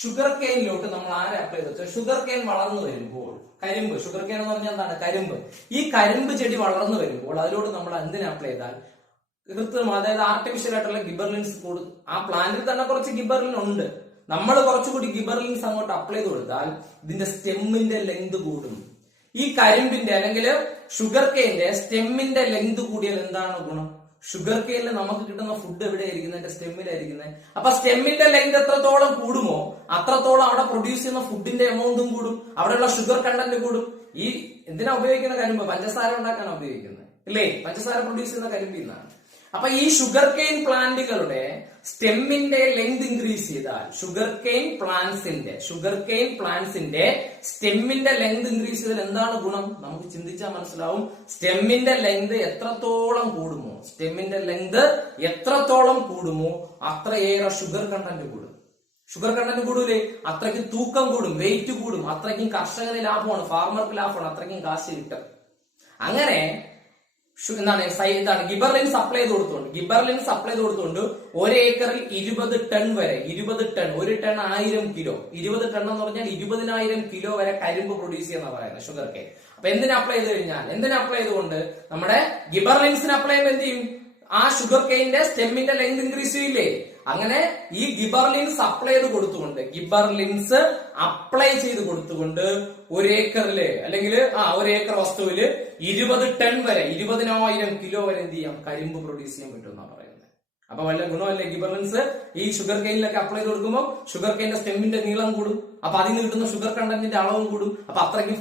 ഷുഗർ കെയിനിലോട്ട് നമ്മൾ ആരെ അപ്ലൈ ചെയ്തു? ഷുഗർ കെയിൻ വളർന്നു വരുമ്പോൾ, കരിമ്പ്, ഷുഗർ കെയിൻ എന്ന് പറഞ്ഞാൽ എന്താണ്? കരിമ്പ്. ഈ കരിമ്പ് ചെടി വളർന്നു വരുമ്പോൾ അതിലോട്ട് നമ്മൾ എന്തിനെ അപ്ലൈ ചെയ്താൽ കൃത്യം, അതായത് ആർട്ടിഫിഷ്യൽ ആയിട്ടുള്ള ഗിബർലിൻസ് കൂടും. ആ പ്ലാന്റിൽ തന്നെ കുറച്ച് ഗിബർലിൻ ഉണ്ട്. നമ്മൾ കുറച്ചുകൂടി ഗിബർലിൻസ് അങ്ങോട്ട് അപ്ലൈ ചെയ്ത് കൊടുത്താൽ ഇതിന്റെ സ്റ്റെമ്മിന്റെ ലെങ്ത് കൂടും. ഈ കരിമ്പിന്റെ അല്ലെങ്കിൽ ഷുഗർ കെയിന്റെ സ്റ്റെമ്മിന്റെ ലെങ്ത് കൂടിയാൽ എന്താണ് ഗുണം? ഷുഗർ കെയിനിൽ നമുക്ക് കിട്ടുന്ന ഫുഡ് എവിടെയായിരിക്കുന്നത്? എന്റെ സ്റ്റെമ്മിലായിരിക്കുന്നത്. അപ്പൊ സ്റ്റെമ്മിന്റെ ലെങ്ത് എത്രത്തോളം കൂടുമോ അത്രത്തോളം അവിടെ പ്രൊഡ്യൂസ് ചെയ്യുന്ന ഫുഡിന്റെ എമൗണ്ടും കൂടും, അവിടെയുള്ള ഷുഗർ കണ്ടന്റ് കൂടും. ഈ എന്തിനാ ഉപയോഗിക്കുന്ന കരിമ്പ്? പഞ്ചസാര ഉണ്ടാക്കാനാണ് ഉപയോഗിക്കുന്നത്, ഇല്ലേ? പഞ്ചസാര പ്രൊഡ്യൂസ് ചെയ്യുന്ന കരിമ്പിൽ നിന്നാണ്. അപ്പൊ ഈ ഷുഗർ കെയിൻ പ്ലാന്റുകളുടെ സ്റ്റെമ്മിന്റെ ലെങ്ത് ഇൻക്രീസ് ചെയ്താൽ ഷുഗർ കെയിൻ പ്ലാന്റ്സിന്റെ സ്റ്റെമ്മിന്റെ ലെങ്ത് ഇൻക്രീസ് ചെയ്താൽ എന്താണ് ഗുണം? നമുക്ക് ചിന്തിച്ചാൽ മനസ്സിലാവും. സ്റ്റെമ്മിന്റെ ലെങ്ത് എത്രത്തോളം കൂടുമോ അത്രയേറെ ഷുഗർ കണ്ടന്റ് കൂടും. ഷുഗർ കണ്ടന്റ് കൂടൂലേ, അത്രയ്ക്കും തൂക്കം കൂടും, വെയിറ്റ് കൂടും, അത്രയ്ക്കും കർഷകന് ലാഭമാണ്, ഫാർമർക്ക് ലാഭമാണ്, അത്രയ്ക്കും കാശ് കിട്ടും. അങ്ങനെ ഗിബർലിൻസ് അപ്ലൈ ചെയ്ത് കൊടുത്തുകൊണ്ട് ഒരു ഏക്കറിൽ 20 ടൺ വരെ, 20 ടൺ, ഒരു ടൺ 1000 കിലോ, 20 ടൺ എന്ന് പറഞ്ഞാൽ 20,000 കിലോ വരെ കരിമ്പ് പ്രൊഡ്യൂസ് ചെയ്യുന്ന പറയുന്നത് ഷുഗർ കെയിൻ. അപ്പൊ എന്തിനു അപ്ലൈ ചെയ്തുകൊണ്ട് നമ്മുടെ ഗിബർലിൻസിന് അപ്ലൈ ചെയ്യുമ്പോൾ എന്ത് ചെയ്യും? ആ ഷുഗർ കെയിന്റെ സ്റ്റെമ്മിന്റെ ലെങ്ത് ഇൻക്രീസ് ചെയ്യില്ലേ? അങ്ങനെ ഈ ഗിബർലിൻസ് അപ്ലൈ ചെയ്ത് കൊടുത്തുകൊണ്ട് ഒരു ഏക്കറില് അല്ലെങ്കിൽ ഒരു ഏക്കർ വസ്തുവില് 20 ടൺ വരെ, 20,000 കിലോ വരെ എന്ത് ചെയ്യാം? കരിമ്പ് പ്രൊഡ്യൂസ് ചെയ്യാൻ പറ്റും എന്നാണ് പറയുന്നത്. അപ്പൊ വല്ല ഗുണമല്ലേ ഗിബർലിൻസ് ഈ ഷുഗർ കെയിനിലൊക്കെ അപ്ലൈ ചെയ്ത് കൊടുക്കുമ്പോൾ ഷുഗർ കെയിന്റെ സ്റ്റെമ്മിന്റെ നീളം കൂടും, അപ്പൊ അതിൽ നിന്ന് കിട്ടുന്ന ഷുഗർ കണ്ടന്റിന്റെ അളവും കൂടും. അപ്പൊ അത്രയ്ക്കും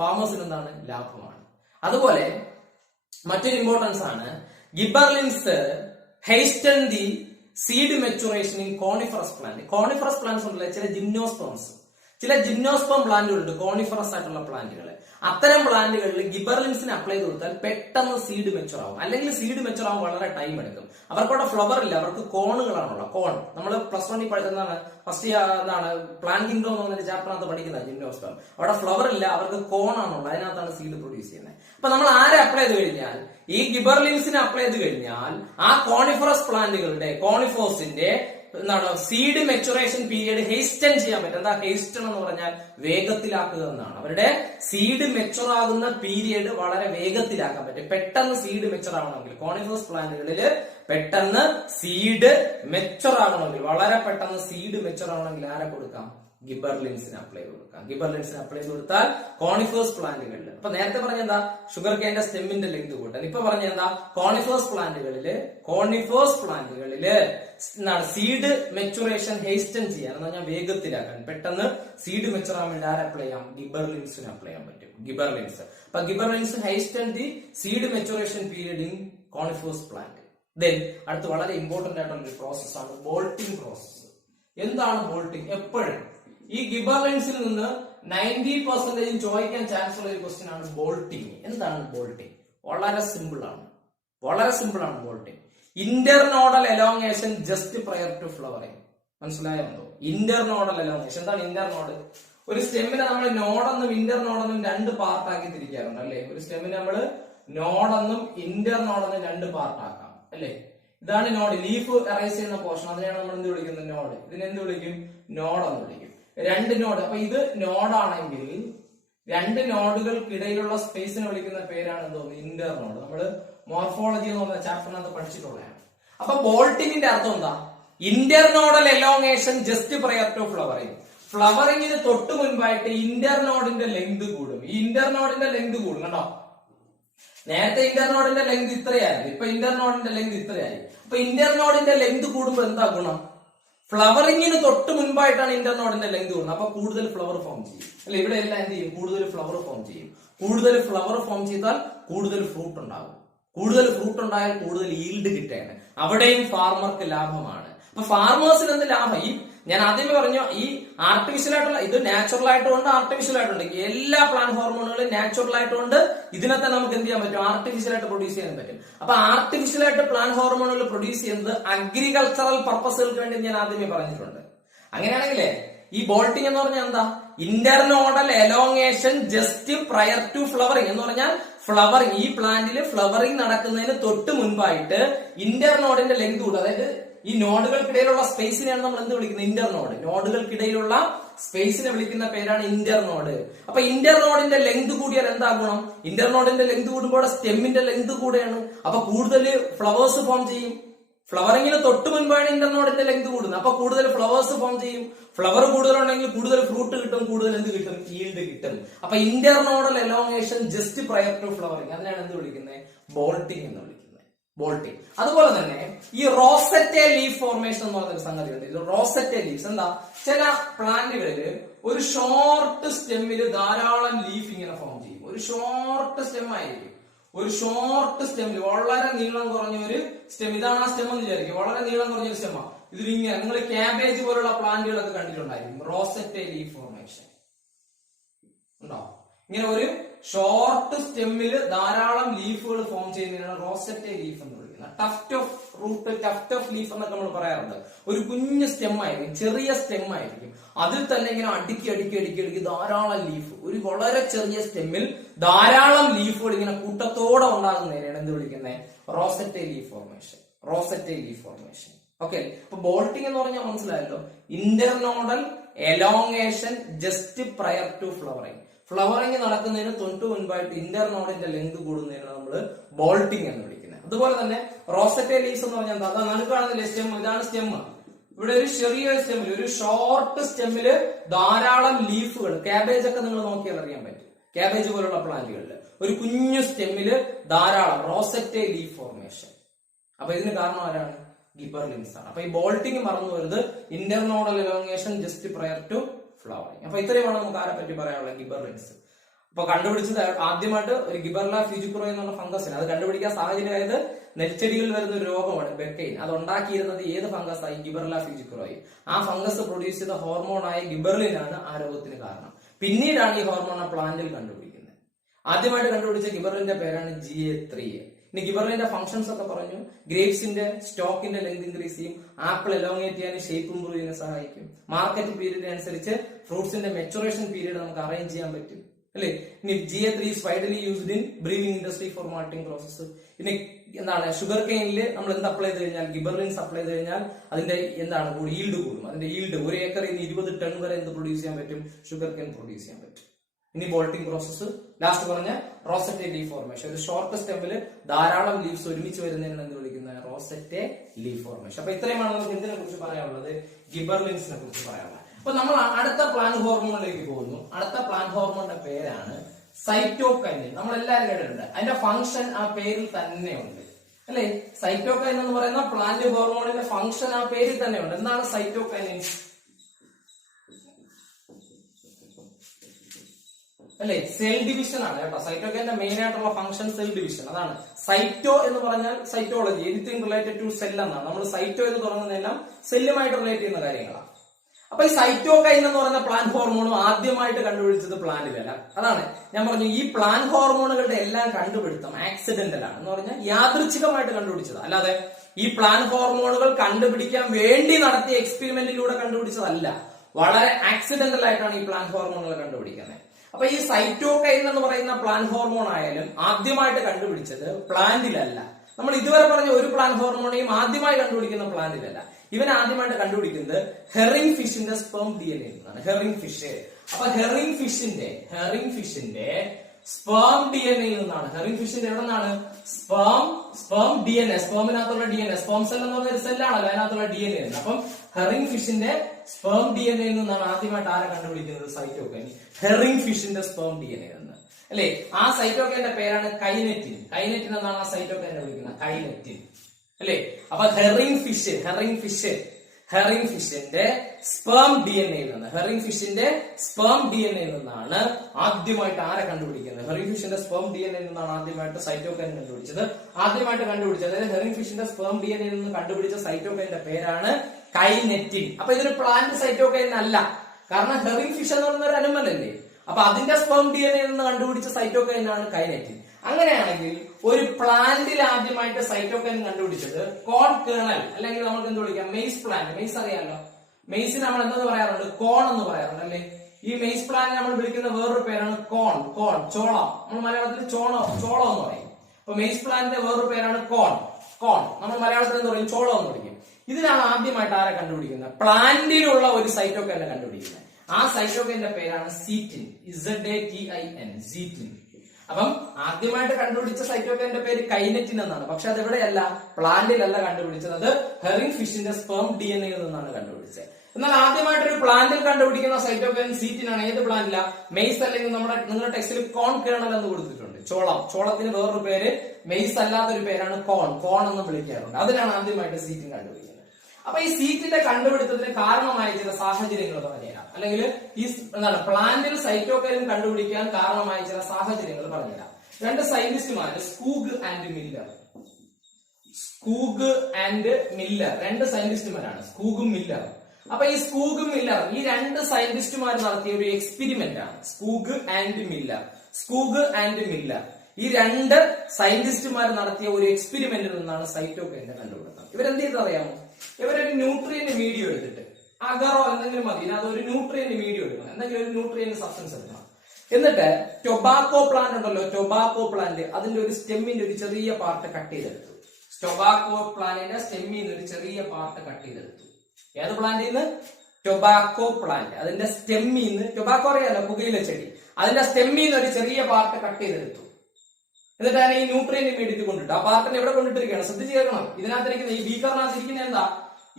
ഫാമേഴ്സിന് എന്താണ്? ലാഭമാണ്. അതുപോലെ മറ്റൊരു ഇമ്പോർട്ടൻസ് ആണ്, ഗിബർലിൻസ് hasten the seed maturation in coniferous plant. Coniferous plants ഉണ്ടല്ലേ, ചില ജിംനോസ്പം പ്ലാന്റുകളുണ്ട്, കോണിഫറസ് ആയിട്ടുള്ള പ്ലാന്റുകൾ. അത്തരം പ്ലാന്റുകളിൽ ഗിബർലിൻസിന് അപ്ലൈ ചെയ്ത് കൊടുത്താൽ പെട്ടെന്ന് സീഡ് മെച്ചുർ ആവും. അല്ലെങ്കിൽ സീഡ് മെച്ചുർ ആവാൻ വളരെ ടൈം എടുക്കും. അവർക്കവിടെ ഫ്ലവർ ഇല്ല, അവർക്ക് കോണുകളാണുള്ള. കോൺ നമ്മൾ പ്ലസ് 1 പ്ലാന്റ് കിങ്ഡം എന്ന് പറഞ്ഞ ചാപ്റ്ററിനകത്ത് പഠിക്കുന്ന ജിംനോസ്പം. അവിടെ ഫ്ലവർ ഇല്ല, അവർക്ക് കോണാണുള്ളത്, അതിനകത്താണ് സീഡ് പ്രൊഡ്യൂസ് ചെയ്യുന്നത്. അപ്പൊ നമ്മൾ ആരെ അപ്ലൈ ചെയ്ത് കഴിഞ്ഞാൽ, ഈ ഗിബർലിൻസിന് അപ്ലൈ ചെയ്ത് കഴിഞ്ഞാൽ ആ കോണിഫറസ് പ്ലാന്റുകളുടെ, കോണിഫോസിന്റെ സീഡ് മെച്ചുറേഷൻ പീരിയഡ് ഹേസ്റ്റൻ ചെയ്യാൻ പറ്റും. എന്താ ഹേസ്റ്റൺ എന്ന് പറഞ്ഞാൽ? വേഗത്തിലാക്കുക എന്നാണ്. അവരുടെ സീഡ് മെച്ചുർ ആകുന്ന പീരിയഡ് വളരെ വേഗത്തിലാക്കാൻ പറ്റും. പെട്ടെന്ന് സീഡ് മെച്ചുർ ആവണമെങ്കിൽ, കോണിഫറസ് പ്ലാന്റുകളിൽ പെട്ടെന്ന് സീഡ് മെച്ചുർ ആകണമെങ്കിൽ, വളരെ പെട്ടെന്ന് സീഡ് മെച്ചുർ ആവണമെങ്കിൽ ആരെ കൊടുക്കാം? ഗിബർലിൻസിന് അപ്ലൈ കൊടുക്കാം. ഗിബർലിൻസിന് അപ്ലൈ കൊടുത്താൽ കോണിഫേഴ്സ് പ്ലാന്റുകളിൽ, അപ്പൊ നേരത്തെ പറഞ്ഞ എന്താ? ഷുഗർ കെയിന്റെ സ്റ്റെമ്മിന്റെ ലെങ്ത് കൂട്ടാൻ. ഇപ്പൊ പറഞ്ഞ എന്താ? കോണിഫേഴ്സ് പ്ലാന്റുകളില് സീഡ് മെച്ചുറേഷൻ ഹേസ്റ്റൻ ചെയ്യാൻ, എന്ന് പറഞ്ഞാൽ വേഗത്തിലാക്കാൻ, പെട്ടെന്ന് സീഡ് മെച്ചുർ ആവാൻ വേണ്ടി ആരെ അപ്ലൈ ചെയ്യാം? ഗിബർലിൻസിന് അപ്ലൈ ചെയ്യാൻ പറ്റും. അപ്പൊ gibberellins hasten the seed maturation period in conifers plant. Then അടുത്ത് വളരെ ഇമ്പോർട്ടന്റ് ആയിട്ടുള്ള ഒരു പ്രോസസ് ആണ് ബോൾട്ടിംഗ് പ്രോസസ്. എന്താണ് ബോൾട്ടിംഗ്? എപ്പോഴും ഈ ഗിബർലിൻസിൽ നിന്ന് 90% ചോദിക്കാൻ ചാൻസ് ഉള്ള ഒരു ക്വസ്റ്റ്യൻ ആണ് ബോൾട്ടിംഗ്. എന്താണ് ബോൾട്ടിംഗ്? വളരെ സിമ്പിൾ ആണ് bolting. Internodal elongation just prior to flowering. മനസ്സിലായോ? Internodal elongation. എന്താണ് ഇന്റർനോഡ്? ഒരു സ്റ്റെമ്മിനെ നമ്മൾ നോഡെന്നും ഇന്റർനോഡെന്നും 2 പാർട്ടാക്കി തിരിക്കാറുണ്ട് അല്ലെ? ഒരു സ്റ്റെമ്മിനെ നമ്മൾ നോഡെന്നും ഇന്റർനോഡെന്നും 2 പാർട്ടാക്കാം അല്ലെ? ഇതാണ് നോഡ്. ലീഫ് അറേസ് ചെയ്യുന്ന പോർഷൻ, അതിനെയാണ് നമ്മൾ എന്ത് വിളിക്കുന്നത്? നോഡ്. ഇതിനെ എന്ത് വിളിക്കും? നോഡ് എന്ന് വിളിക്കും. 2 നോഡ്. അപ്പൊ ഇത് നോഡാണെങ്കിൽ 2 നോഡുകൾക്കിടയിലുള്ള സ്പേസിനെ വിളിക്കുന്ന പേരാണ് എന്തോന്ന്? ഇന്റർനോഡ്. നമ്മൾ മോർഫോളജി എന്ന് പറഞ്ഞ ചാപ്റ്ററിനകത്ത് പഠിച്ചിട്ടുള്ളതാണ്. അപ്പൊ ബോൾട്ടിങ്ങിന്റെ അർത്ഥം എന്താ? Internodal elongation just prior to flowering. ഫ്ലവറിങ്ങിന് തൊട്ട് മുൻപായിട്ട് ഇന്റർനോഡിന്റെ ലെങ്ത് കൂടും. ഈ ഇന്റർനോഡിന്റെ ലെങ്ത് കൂടും കേട്ടോ. നേരത്തെ ഇന്റർനോഡിന്റെ ലെങ്ത് ഇത്രയായിരുന്നു, ഇപ്പൊ ഇന്റർനോഡിന്റെ ലെങ്ത് ഇത്രയായി. അപ്പൊ ഇന്റർനോഡിന്റെ ലെങ്ത് കൂടുമ്പോൾ എന്താ ഗുണം? ഫ്ലവറിങ്ങിന് തൊട്ട് മുൻപായിട്ടാണ് ഇന്റർനോഡിന്റെ ലെങ്ത് കൂടുന്നത്. അപ്പൊ കൂടുതൽ ഫ്ലവർ ഫോം ചെയ്യും അല്ലെ? ഇവിടെ എല്ലാം എന്ത് ചെയ്യും? കൂടുതൽ ഫ്ലവർ ഫോം ചെയ്യും. കൂടുതൽ ഫ്ലവർ ഫോം ചെയ്താൽ കൂടുതൽ ഫ്രൂട്ട് ഉണ്ടാകും. കൂടുതൽ ഫ്രൂട്ട് ഉണ്ടായാൽ കൂടുതൽ ഈൽഡ് കിട്ടുകയാണ്. അവിടെയും ഫാർമർക്ക് ലാഭമാണ്. അപ്പൊ ഫാർമേഴ്സിന് എന്ത് ലാഭം? ഈ ഞാൻ ആദ്യമേ പറഞ്ഞു, ഈ ആർട്ടിഫിഷ്യൽ ആയിട്ടുള്ള, ഇത് നാച്ചുറൽ ആയിട്ടുണ്ട്, ആർട്ടിഫിഷ്യൽ ആയിട്ടുണ്ട്. എല്ലാ പ്ലാന്റ് ഹോർമോണുകളും നാച്ചുറൽ ആയിട്ടുണ്ട്. ഇതിനൊക്കെ നമുക്ക് എന്ത് ചെയ്യാൻ പറ്റും? ആർട്ടിഫിഷ്യൽ ആയിട്ട് പ്രൊഡ്യൂസ് ചെയ്യാൻ പറ്റും. അപ്പൊ ആർട്ടിഫിഷ്യൽ ആയിട്ട് പ്ലാന്റ് ഹോർമോണുകൾ പ്രൊഡ്യൂസ് ചെയ്യുന്നത് അഗ്രികൾച്ചറൽ പർപ്പസുകൾക്ക് വേണ്ടി ഞാൻ ആദ്യമേ പറഞ്ഞിട്ടുണ്ട്. അങ്ങനെയാണെങ്കിലേ ഈ ബോൾട്ടിംഗ് എന്ന് പറഞ്ഞാൽ എന്താ? Internodal elongation just prior to flowering എന്ന് പറഞ്ഞാൽ ഫ്ലവറിംഗ്, ഈ പ്ലാന്റിൽ ഫ്ലവറിംഗ് നടക്കുന്നതിന് തൊട്ട് മുൻപായിട്ട് ഇന്റർനോഡിന്റെ ലെങ്ത് കൂടും. അതായത് ഈ നോഡുകൾക്കിടയിലുള്ള സ്പേസിനെയാണ് നമ്മൾ എന്ത് വിളിക്കുന്നത്? ഇന്റർനോഡ്. നോഡുകൾക്കിടയിലുള്ള സ്പേസിനെ വിളിക്കുന്ന പേരാണ് ഇന്റർനോഡ്. അപ്പൊ ഇന്റർനോഡിന്റെ ലെങ്ത് കൂടിയാൽ എന്താ ഗുണം? ഇന്റർനോഡിന്റെ ലെങ്ത് കൂടുമ്പോൾ സ്റ്റെമ്മിന്റെ ലെങ്ത് കൂടെയാണ്. അപ്പൊ കൂടുതൽ ഫ്ലവേഴ്സ് ഫോം ചെയ്യും. ഫ്ലവറിങ്ങിന് തൊട്ട് മുൻപാണ് ഇന്റർനോഡിന്റെ ലെങ്ത് കൂടുന്നത്. അപ്പൊ കൂടുതൽ ഫ്ലവേഴ്സ് ഫോം ചെയ്യും. ഫ്ലവർ കൂടുതലുണ്ടെങ്കിൽ കൂടുതൽ ഫ്രൂട്ട് കിട്ടും, കൂടുതൽ എന്ത് കിട്ടും? ഈൽഡ് കിട്ടും. അപ്പൊ internodal elongation just prior to flowering, അതിനാണ് എന്ത് വിളിക്കുന്നത്? ബോൾട്ടിംഗ് എന്ന് വിളിക്കുന്നത്. ബോൾട്ടിംഗ്. അതുപോലെ തന്നെ ഈ റോസറ്റെ ലീഫ് ഫോർമേഷൻ എന്ന് പറഞ്ഞൊരു സംഗതി ഉണ്ട്. ഇത് റോസറ്റെ ലീവ്സ് എന്താ? ചില പ്ലാന്റുകളിൽ ഒരു ഷോർട്ട് സ്റ്റെമ്മിൽ ധാരാളം ലീഫ് ഇങ്ങനെ ഫോം ചെയ്യും. ഒരു ഷോർട്ട് സ്റ്റെം ആയിരിക്കും, ഒരു ഷോർട്ട് സ്റ്റെമ്മിൽ വളരെ നീളം കുറഞ്ഞ ഒരു സ്റ്റെം, ഇതാണ് ആ സ്റ്റെം എന്ന് വിചാരിക്കും, വളരെ നീളം കുറഞ്ഞ ഒരു സ്റ്റെമ്മാണ്. ഇതിലിങ്ങനെ നിങ്ങൾ ക്യാബേജ് പോലുള്ള പ്ലാന്റുകളൊക്കെ കണ്ടിട്ടുണ്ടായിരിക്കും, റോസറ്റെ ലീഫ് ഫോർമേഷൻ ഉണ്ടോ? ഇങ്ങനെ ഒരു ഷോർട്ട് സ്റ്റെമ്മിൽ ധാരാളം ലീഫുകൾ ഫോം ചെയ്യുന്നതിനാണ് റോസറ്റെ ലീഫ് എന്ന് വിളിക്കുന്നത്. Tuft of root, tuft of leaf എന്നൊക്കെ നമ്മൾ പറയാറുണ്ട്. ഒരു കുഞ്ഞു സ്റ്റെം ആയിരിക്കും, ചെറിയ സ്റ്റെം ആയിരിക്കും, അതിൽ തന്നെ ഇങ്ങനെ അടുക്കി ധാരാളം ലീഫ്, ഒരു വളരെ ചെറിയ സ്റ്റെമ്മിൽ ധാരാളം ലീഫുകൾ ഇങ്ങനെ കൂട്ടത്തോടെ ഉണ്ടാകുന്നതിനാണ് എന്ത് വിളിക്കുന്നത്? Rosette leaf formation. Rosette leaf formation. Okay, അപ്പൊ ബോൾട്ടിംഗ് എന്ന് പറഞ്ഞാൽ മനസ്സിലായല്ലോ, internodal elongation just prior to flowering. Flowering നടക്കുന്നതിന് തൊട്ട് മുൻപായിട്ട് ഇന്റർനോഡിന്റെ ലെങ്ത് കൂടുന്നതിനാണ് നമ്മൾ ബോൾട്ടിംഗ് എന്ന് വിളിക്കുന്നത്. അതുപോലെ തന്നെ റോസറ്റെ ലീവ്സ് എന്ന് പറഞ്ഞാൽ എന്താ? നടുക്കാണെന്നില്ലേ സ്റ്റെം, ഇതാണ് സ്റ്റെം. ഇവിടെ ഒരു ചെറിയ സ്റ്റെമ്മിൽ, ഒരു ഷോർട്ട് സ്റ്റെമ്മില് ധാരാളം ലീഫുകൾ, ക്യാബേജ് ഒക്കെ നിങ്ങൾ നോക്കിയാൽ അറിയാൻ പറ്റും, ക്യാബേജ് പോലുള്ള പ്ലാന്റുകളിൽ ഒരു കുഞ്ഞു സ്റ്റെമ്മില് ധാരാളം റോസറ്റെ ലീഫ് ഫോർമേഷൻ. അപ്പൊ ഇതിന് കാരണം ആരാണ്? ഗിബർലിൻസ് ആണ്. അപ്പൊ ഈ ബോൾട്ടിംഗ് മറന്നു വരുന്നത് internodal elongation just prior to flowering. അപ്പൊ ഇത്രയുമാണ് നമുക്ക് ആരെ പറ്റി പറയാനുള്ളത്, ഗിബർലിൻസ്. അപ്പൊ കണ്ടുപിടിച്ചത് ആദ്യമായിട്ട് ഒരു ഗിബർല ഫ്യൂജിക്കുറോ എന്നുള്ള ഫംഗസിന്, അത് കണ്ടുപിടിക്കാൻ സാഹചര്യമായത് നെൽച്ചെടികളിൽ വരുന്ന ഒരു രോഗമാണ് ബെക്കൈൻ. അത് ഉണ്ടാക്കിയിരുന്നത് ഏത് ഫംഗസ് ആയി? ഗിബർല ഫ്യൂജിക്കുറോയി. ആ ഫംഗസ് പ്രൊഡ്യൂസ് ചെയ്ത ഹോർമോണായ ഗിബർലിനാണ് ആ രോഗത്തിന് കാരണം. പിന്നീടാണ് ഈ ഹോർമോൺ പ്ലാന്റിൽ കണ്ടുപിടിക്കുന്നത്. ആദ്യമായിട്ട് കണ്ടുപിടിച്ച ഗിബർലിന്റെ പേരാണ് GA3. ഇനി ഗിബർലിന്റെ ഫംഗ്ഷൻസ് ഒക്കെ പറഞ്ഞു. ഗ്രേപ്സിന്റെ സ്റ്റോക്കിന്റെ ലെങ്ത് ഇൻക്രീസ് ചെയ്യും, ആപ്പിൾ എലോങ്ങേറ്റ് ചെയ്യാൻ, ഷേപ്പ് ഇംപ്രൂവ് ചെയ്യാൻ സഹായിക്കും, മാർക്കറ്റ് പീരീഡ് അനുസരിച്ച് ഫ്രൂട്ട്സിന്റെ മെച്ചുറേഷൻ പീരീഡ് നമുക്ക് അറേഞ്ച് ചെയ്യാൻ പറ്റും, അല്ലെ? ഇനി GA3 is widely used in brewing industry for malting process. ഇനി എന്താണ്, ഷുഗർ കെയിനിൽ നമ്മൾ എന്ത് അപ്ലൈ ചെയ്ത് കഴിഞ്ഞാൽ, ഗിബർലിൻസ് അപ്ലൈ ചെയ്ത് കഴിഞ്ഞാൽ അതിന്റെ എന്താണ് ഈൽഡ് കൂടും. അതിന്റെ ഈൽഡ് ഒരു ഏക്കറിൽ നിന്ന് 20 ടൺ വരെ എന്ത് പ്രൊഡ്യൂസ് ചെയ്യാൻ പറ്റും? ഷുഗർ കെയിൻ പ്രൊഡ്യൂസ് ചെയ്യാൻ പറ്റും. ഇനി ബോൾട്ടിംഗ് പ്രോസസ്, ലാസ്റ്റ് പറഞ്ഞ റോസറ്റെ ലീഫ് ഫോർമേഷൻ. ഒരു ഷോർട്ട് സ്റ്റെമ്മിൽ ധാരാളം ലീവ്സ് ഒരുമിച്ച് വരുന്നതിനാണ് എന്ത് വിളിക്കുന്നത്? Rosette leaf formation. അപ്പൊ ഇത്രയുമാണ് നമുക്ക് എന്തിനെ കുറിച്ച് പറയാനുള്ളത്? ഗിബർലിൻസിനെ കുറിച്ച് പറയാനുള്ളത്. അപ്പൊ നമ്മൾ അടുത്ത പ്ലാന്റ് ഹോർമോണിലേക്ക് പോകുന്നു. അടുത്ത പ്ലാന്റ് ഹോർമോണിന്റെ പേരാണ് സൈറ്റോകൈനിൻ. നമ്മൾ എല്ലാവരും കേട്ടിട്ടുണ്ട്, അതിന്റെ ഫംഗ്ഷൻ ആ പേരിൽ തന്നെ ഉണ്ട്, അല്ലെ? സൈറ്റോകൈനിൻ എന്ന് പറയുന്ന പ്ലാന്റ് ഹോർമോണിന്റെ ഫംഗ്ഷൻ ആ പേരിൽ തന്നെ ഉണ്ട്. എന്താണ് സൈറ്റോകൈനിൻ? അല്ലെ, സെൽ ഡിവിഷൻ ആണ് കേട്ടോ. സൈറ്റോകൈനിന്റെ മെയിൻ ആയിട്ടുള്ള ഫംഗ്ഷൻ സെൽ ഡിവിഷൻ. അതാണ് സൈറ്റോ എന്ന് പറഞ്ഞാൽ cytology, anything related to cell എന്നാണ്. നമ്മൾ സൈറ്റോ എന്ന് തുടങ്ങുന്നതെല്ലാം സെല്ലുമായിട്ട് റിലേറ്റ് ചെയ്യുന്ന കാര്യങ്ങളാണ്. അപ്പൊ ഈ സൈറ്റോകൈൻ എന്ന് പറയുന്ന പ്ലാന്റ് ഹോർമോണും ആദ്യമായിട്ട് കണ്ടുപിടിച്ചത് പ്ലാന്റിലല്ല. അതാണ് ഞാൻ പറഞ്ഞു, ഈ പ്ലാന്റ് ഹോർമോണുകളുടെ എല്ലാം കണ്ടുപിടുത്തം ആക്സിഡന്റൽ ആണ് എന്ന് പറഞ്ഞാൽ യാദൃച്ഛികമായിട്ട് കണ്ടുപിടിച്ചത്. അല്ലാതെ ഈ പ്ലാന്റ് ഹോർമോണുകൾ കണ്ടുപിടിക്കാൻ വേണ്ടി നടത്തിയ എക്സ്പെരിമെന്റിലൂടെ കണ്ടുപിടിച്ചതല്ല. വളരെ ആക്സിഡന്റൽ ആയിട്ടാണ് ഈ പ്ലാന്റ് ഹോർമോണുകൾ കണ്ടുപിടിക്കുന്നത്. അപ്പൊ ഈ സൈറ്റോകൈൻ എന്ന് പറയുന്ന പ്ലാന്റ് ഹോർമോൺ ആയാലും ആദ്യമായിട്ട് കണ്ടുപിടിച്ചത് പ്ലാന്റിലല്ല. നമ്മൾ ഇതുവരെ പറഞ്ഞ ഒരു പ്ലാന്റ് ഹോർമോണെയും ആദ്യമായി കണ്ടുപിടിക്കുന്ന പ്ലാന്റിലല്ല. ഇവൻ ആദ്യമായിട്ട് കണ്ടുപിടിക്കുന്നത് ഹെറിംഗ് ഫിഷിന്റെ സ്പെർം DNA എന്നാണ്. Herring fish. അപ്പൊ ഹെറിംഗ് ഫിഷിന്റെ സ്പെർം DNA നിന്നാണ്. ഹെറിംഗ് ഫിഷിന്റെ എവിടെ നിന്നാണ്? Sperm DNA. സ്പെർമിനകത്തുള്ള DNA, sperm cell എന്ന് പറഞ്ഞ ഒരു സെല്ലാണല്ലോ, അതിനകത്തുള്ള DNA. അപ്പം ഹെറിംഗ് ഫിഷിന്റെ സ്പെർം DNA നിന്നാണ് ആദ്യമായിട്ട് ആരെ കണ്ടുപിടിക്കുന്നത്? സൈറ്റോകൈൻ. ഹെറിംഗ് ഫിഷിന്റെ സ്പെർം DNA നിന്ന്, അല്ലെ? ആ സൈറ്റോകൈന്റെ പേരാണ് കൈനെറ്റിൻ. കൈനെറ്റിൻ എന്നാണ് ആ സൈറ്റോകൈനെ വിളിക്കുന്നത്, കൈനെറ്റിൻ, അല്ലെ? അപ്പൊ ഹെറിംഗ് ഫിഷിന്റെ സ്പെർം DNA നിന്ന്, ഹെറിംഗ് ഫിഷിന്റെ സ്പെർം DNA നിന്നാണ് ആദ്യമായിട്ട് ആരെ കണ്ടുപിടിക്കുന്നത്? ഹെറിംഗ് ഫിഷിന്റെ സ്പെർം DNA നിന്നാണ് ആദ്യമായിട്ട് സൈറ്റോകൈൻ കണ്ടുപിടിച്ചത്. അതായത് ഹെറിംഗ് ഫിഷിന്റെ സ്പെർം DNA നിന്ന് കണ്ടുപിടിച്ച സൈറ്റോകൈന്റെ പേരാണ് കൈനെറ്റിൻ. അപ്പൊ ഇതൊരു പ്ലാന്റ് സൈറ്റോകൈൻ അല്ല, കാരണം ഹെറിംഗ് ഫിഷ് എന്ന് പറയുന്ന ഒരു അനിമൽ അല്ലേ. അപ്പൊ അതിന്റെ സ്പെർം DNA നിന്ന് കണ്ടുപിടിച്ച സൈറ്റോകൈനാണ് കൈനെറ്റിൻ. അങ്ങനെയാണെങ്കിൽ ഒരു പ്ലാന്റിൽ ആദ്യമായിട്ട് സൈറ്റോകൈൻ കണ്ടുപിടിച്ചത് കോൺ കേണൽ, അല്ലെങ്കിൽ നമുക്ക് എന്ത് വിളിക്കാം? Maze plant. മെയ്സ് അറിയാലോ, മെയ്സിന് നമ്മൾ എന്തെന്ന് പറയാറുണ്ട്? കോൺ എന്ന് പറയാറുണ്ട്, അല്ലെ? ഈ മെയ്സ് പ്ലാന്റ് നമ്മൾ വിളിക്കുന്ന വേറൊരു പേരാണ് കോൺ. ചോളം. നമ്മൾ മലയാളത്തിൽ ചോളം എന്ന് പറയും. അപ്പൊ മെയ്സ് പ്ലാന്റിന്റെ വേറൊരു പേരാണ് കോൺ. നമ്മൾ മലയാളത്തിൽ എന്ന് പറയും ചോളം എന്ന് വിളിക്കും. ഇതിനാണ് ആദ്യമായിട്ട് ആരെ കണ്ടുപിടിക്കുന്നത്? പ്ലാന്റിലുള്ള ഒരു സൈറ്റോകൈനെ കണ്ടുപിടിക്കുന്നത്. ആ സൈറ്റോകൈന്റെ പേരാണ് സീറ്റിൻ. ZATIN, സീറ്റിൻ. അപ്പം ആദ്യമായിട്ട് കണ്ടുപിടിച്ച സൈറ്റോകൈന്റെ പേര് കൈനെറ്റിൻ എന്നാണ്. പക്ഷെ അത് എവിടെയല്ല, പ്ലാന്റിലല്ല കണ്ടുപിടിച്ചത്. അത് ഹെറിംഗ് ഫിഷിന്റെ സ്പെർം DNA നിന്നാണ് കണ്ടുപിടിച്ചത്. എന്നാൽ ആദ്യമായിട്ട് ഒരു പ്ലാന്റിൽ കണ്ടുപിടിക്കുന്ന സൈറ്റോകൈൻ സീറ്റിൻ ആണ്. ഏത് പ്ലാന്റില? മെയ്സ്, അല്ലെങ്കിൽ നിങ്ങളുടെ ടെക്സ്റ്റിൽ കോൺ കേണൽ എന്ന് കൊടുത്തിട്ടുണ്ട്. ചോളത്തിന് വേറൊരു പേര്, മെയ്സ് അല്ലാത്തൊരു പേരാണ് കോൺ എന്ന് വിളിക്കാറുണ്ട്. അതിനാണ് ആദ്യമായിട്ട് സീറ്റിൻ കണ്ടുപിടിക്കുന്നത്. അപ്പൊ ഈ സീറ്റിന്റെ കണ്ടുപിടുത്തത്തിന് കാരണമായ ചില സാഹചര്യങ്ങൾ പറഞ്ഞുതരാം, അല്ലെങ്കിൽ ഈ എന്താണ് പ്ലാന്റിൽ സൈറ്റോകൈൻ കണ്ടുപിടിക്കാൻ കാരണമായ ചില സാഹചര്യങ്ങൾ പറഞ്ഞുതരാം. രണ്ട് സയന്റിസ്റ്റുമാർ സ്കൂഗ് ആൻഡ് മില്ലർ. സ്കൂഗ് ആൻഡ് മില്ലർ രണ്ട് സയന്റിസ്റ്റുമാരാണ്, സ്കൂഗും മില്ലറും. അപ്പൊ ഈ സ്കൂഗും മില്ലറും ഈ രണ്ട് സയന്റിസ്റ്റുമാർ നടത്തിയ ഒരു എക്സ്പെരിമെന്റ് ആണ് സ്കൂഗ് ആൻഡ് മില്ലർ. സ്കൂഗ് ആൻഡ് മില്ലർ ഈ രണ്ട് സയന്റിസ്റ്റുമാർ നടത്തിയ ഒരു എക്സ്പെരിമെന്റിൽ നിന്നാണ് സൈറ്റോകൈനെ കണ്ടുപിടുത്തം. ഇവരെന്ത് ചെയ്ത് അറിയാമോ? ഇവരൊരു ന്യൂട്രിയന്റ് മീഡിയം എടുത്തിട്ട് അഗറോ എന്തെങ്കിലും മതി, അത് ഒരു ന്യൂട്രിയന്റ് മീഡിയം എടുക്കണം, എന്തെങ്കിലും ഒരു ന്യൂട്രിയന്റ് സബ്സ്റ്റൻസ് എടുക്കണം. എന്നിട്ട് ടൊബാക്കോ പ്ലാന്റ് ഉണ്ടല്ലോ, ടൊബാക്കോ പ്ലാന്റ് അതിന്റെ ഒരു സ്റ്റെമ്മിന്റെ ഒരു ചെറിയ പാർട്ട് കട്ട് ചെയ്തെടുത്തു. ടൊബാക്കോ പ്ലാന്റിന്റെ സ്റ്റെമ്മിന്ന് ഒരു ചെറിയ പാർട്ട് കട്ട് ചെയ്തെടുത്തു. ഏത് പ്ലാന്റിൽ നിന്ന്? Tobacco plant. അതിന്റെ സ്റ്റെമ്മിന്ന്, ടൊബാക്കോ അറിയാലോ, പുകയില ചെടി, അതിന്റെ സ്റ്റെമ്മിന്ന് ഒരു ചെറിയ പാർട്ട് കട്ട് ചെയ്തെടുത്തു. എന്നിട്ട് അതിനെ ഈ ന്യൂട്രിയന്റ് മീഡിയത്തിൽ കൊണ്ടിട്ടു. ആ പാർട്ടിനെ എവിടെ കൊണ്ടിട്ടിരിക്കുകയാണ്? ശ്രദ്ധിച്ച് കേൾക്കണം. ഇതിനകത്തിരിക്കുന്ന ഈ ബീക്കറിനകത്തിരിക്കുന്ന എന്താ?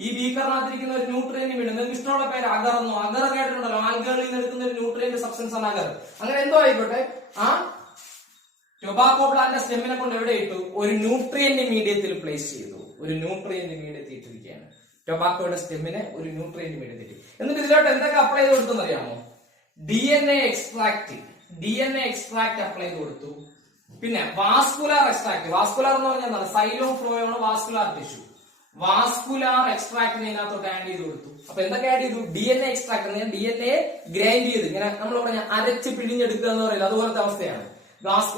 ഈ ബീക്കറിനകത്തിരിക്കുന്ന ഒരു ന്യൂട്രിയന്റ് മീഡിയം. നിങ്ങൾക്ക് ഇഷ്ടമുള്ള പേര് അഗറെന്നോ, അഗർ കേട്ടിട്ടുണ്ടല്ലോ, ആൽഗകളിൽ നിന്ന് എടുക്കുന്ന ഒരു ന്യൂട്രിയന്റ് സബ്സ്റ്റൻസ് ആണ് അഗർ. അങ്ങനെ എന്തോ ആയിക്കോട്ടെ, ആ ടൊബാക്കോ പ്ലാന്റിന്റെ സ്റ്റെമ്മിനെ കൊണ്ട് എവിടെ ഇട്ടു? ഒരു ന്യൂട്രിയന്റ് മീഡിയത്തിൽ പ്ലേസ് ചെയ്തു. ഒരു ന്യൂട്രിയന്റ് മീഡിയത്തിൽ ഇട്ടിരിക്കുകയാണ് ടൊബാക്കോയുടെ സ്റ്റെമ്മിനെ ഒരു ന്യൂട്രിയന്റ് മീഡിയത്തിൽ. എന്നിട്ട് ഇതിലോട്ട് എന്തൊക്കെ അപ്ലൈ ചെയ്ത് കൊടുത്തെന്ന് അറിയാമോ? DNA എക്സ്ട്രാക്ട് അപ്ലൈ ചെയ്ത് കൊടുത്തു. പിന്നെ വാസ്കുലാർ എക്സ്ട്രാക്ട്. വാസ്കുലാർ എന്ന് പറഞ്ഞാൽ എന്താണ്? സൈലോം ഫ്ലോയാണ് വാസ്കുലാർ ടിഷ്യൂ. വാസ്കുലാർ എക്സ്ട്രാക്ടിനെ ഇതിനകത്തോട്ട് ആഡ് ചെയ്ത് കൊടുത്തു. അപ്പൊ എന്തൊക്കെ ആഡ് ചെയ്തു? DNA extract. DNA ഗ്രൈൻഡ് ചെയ്ത് ഇങ്ങനെ നമ്മൾ പറഞ്ഞ അരച്ച് പിഴിഞ്ഞെടുക്കുക എന്ന് പറയുന്നത് അതുപോലത്തെ അവസ്ഥയാണ്.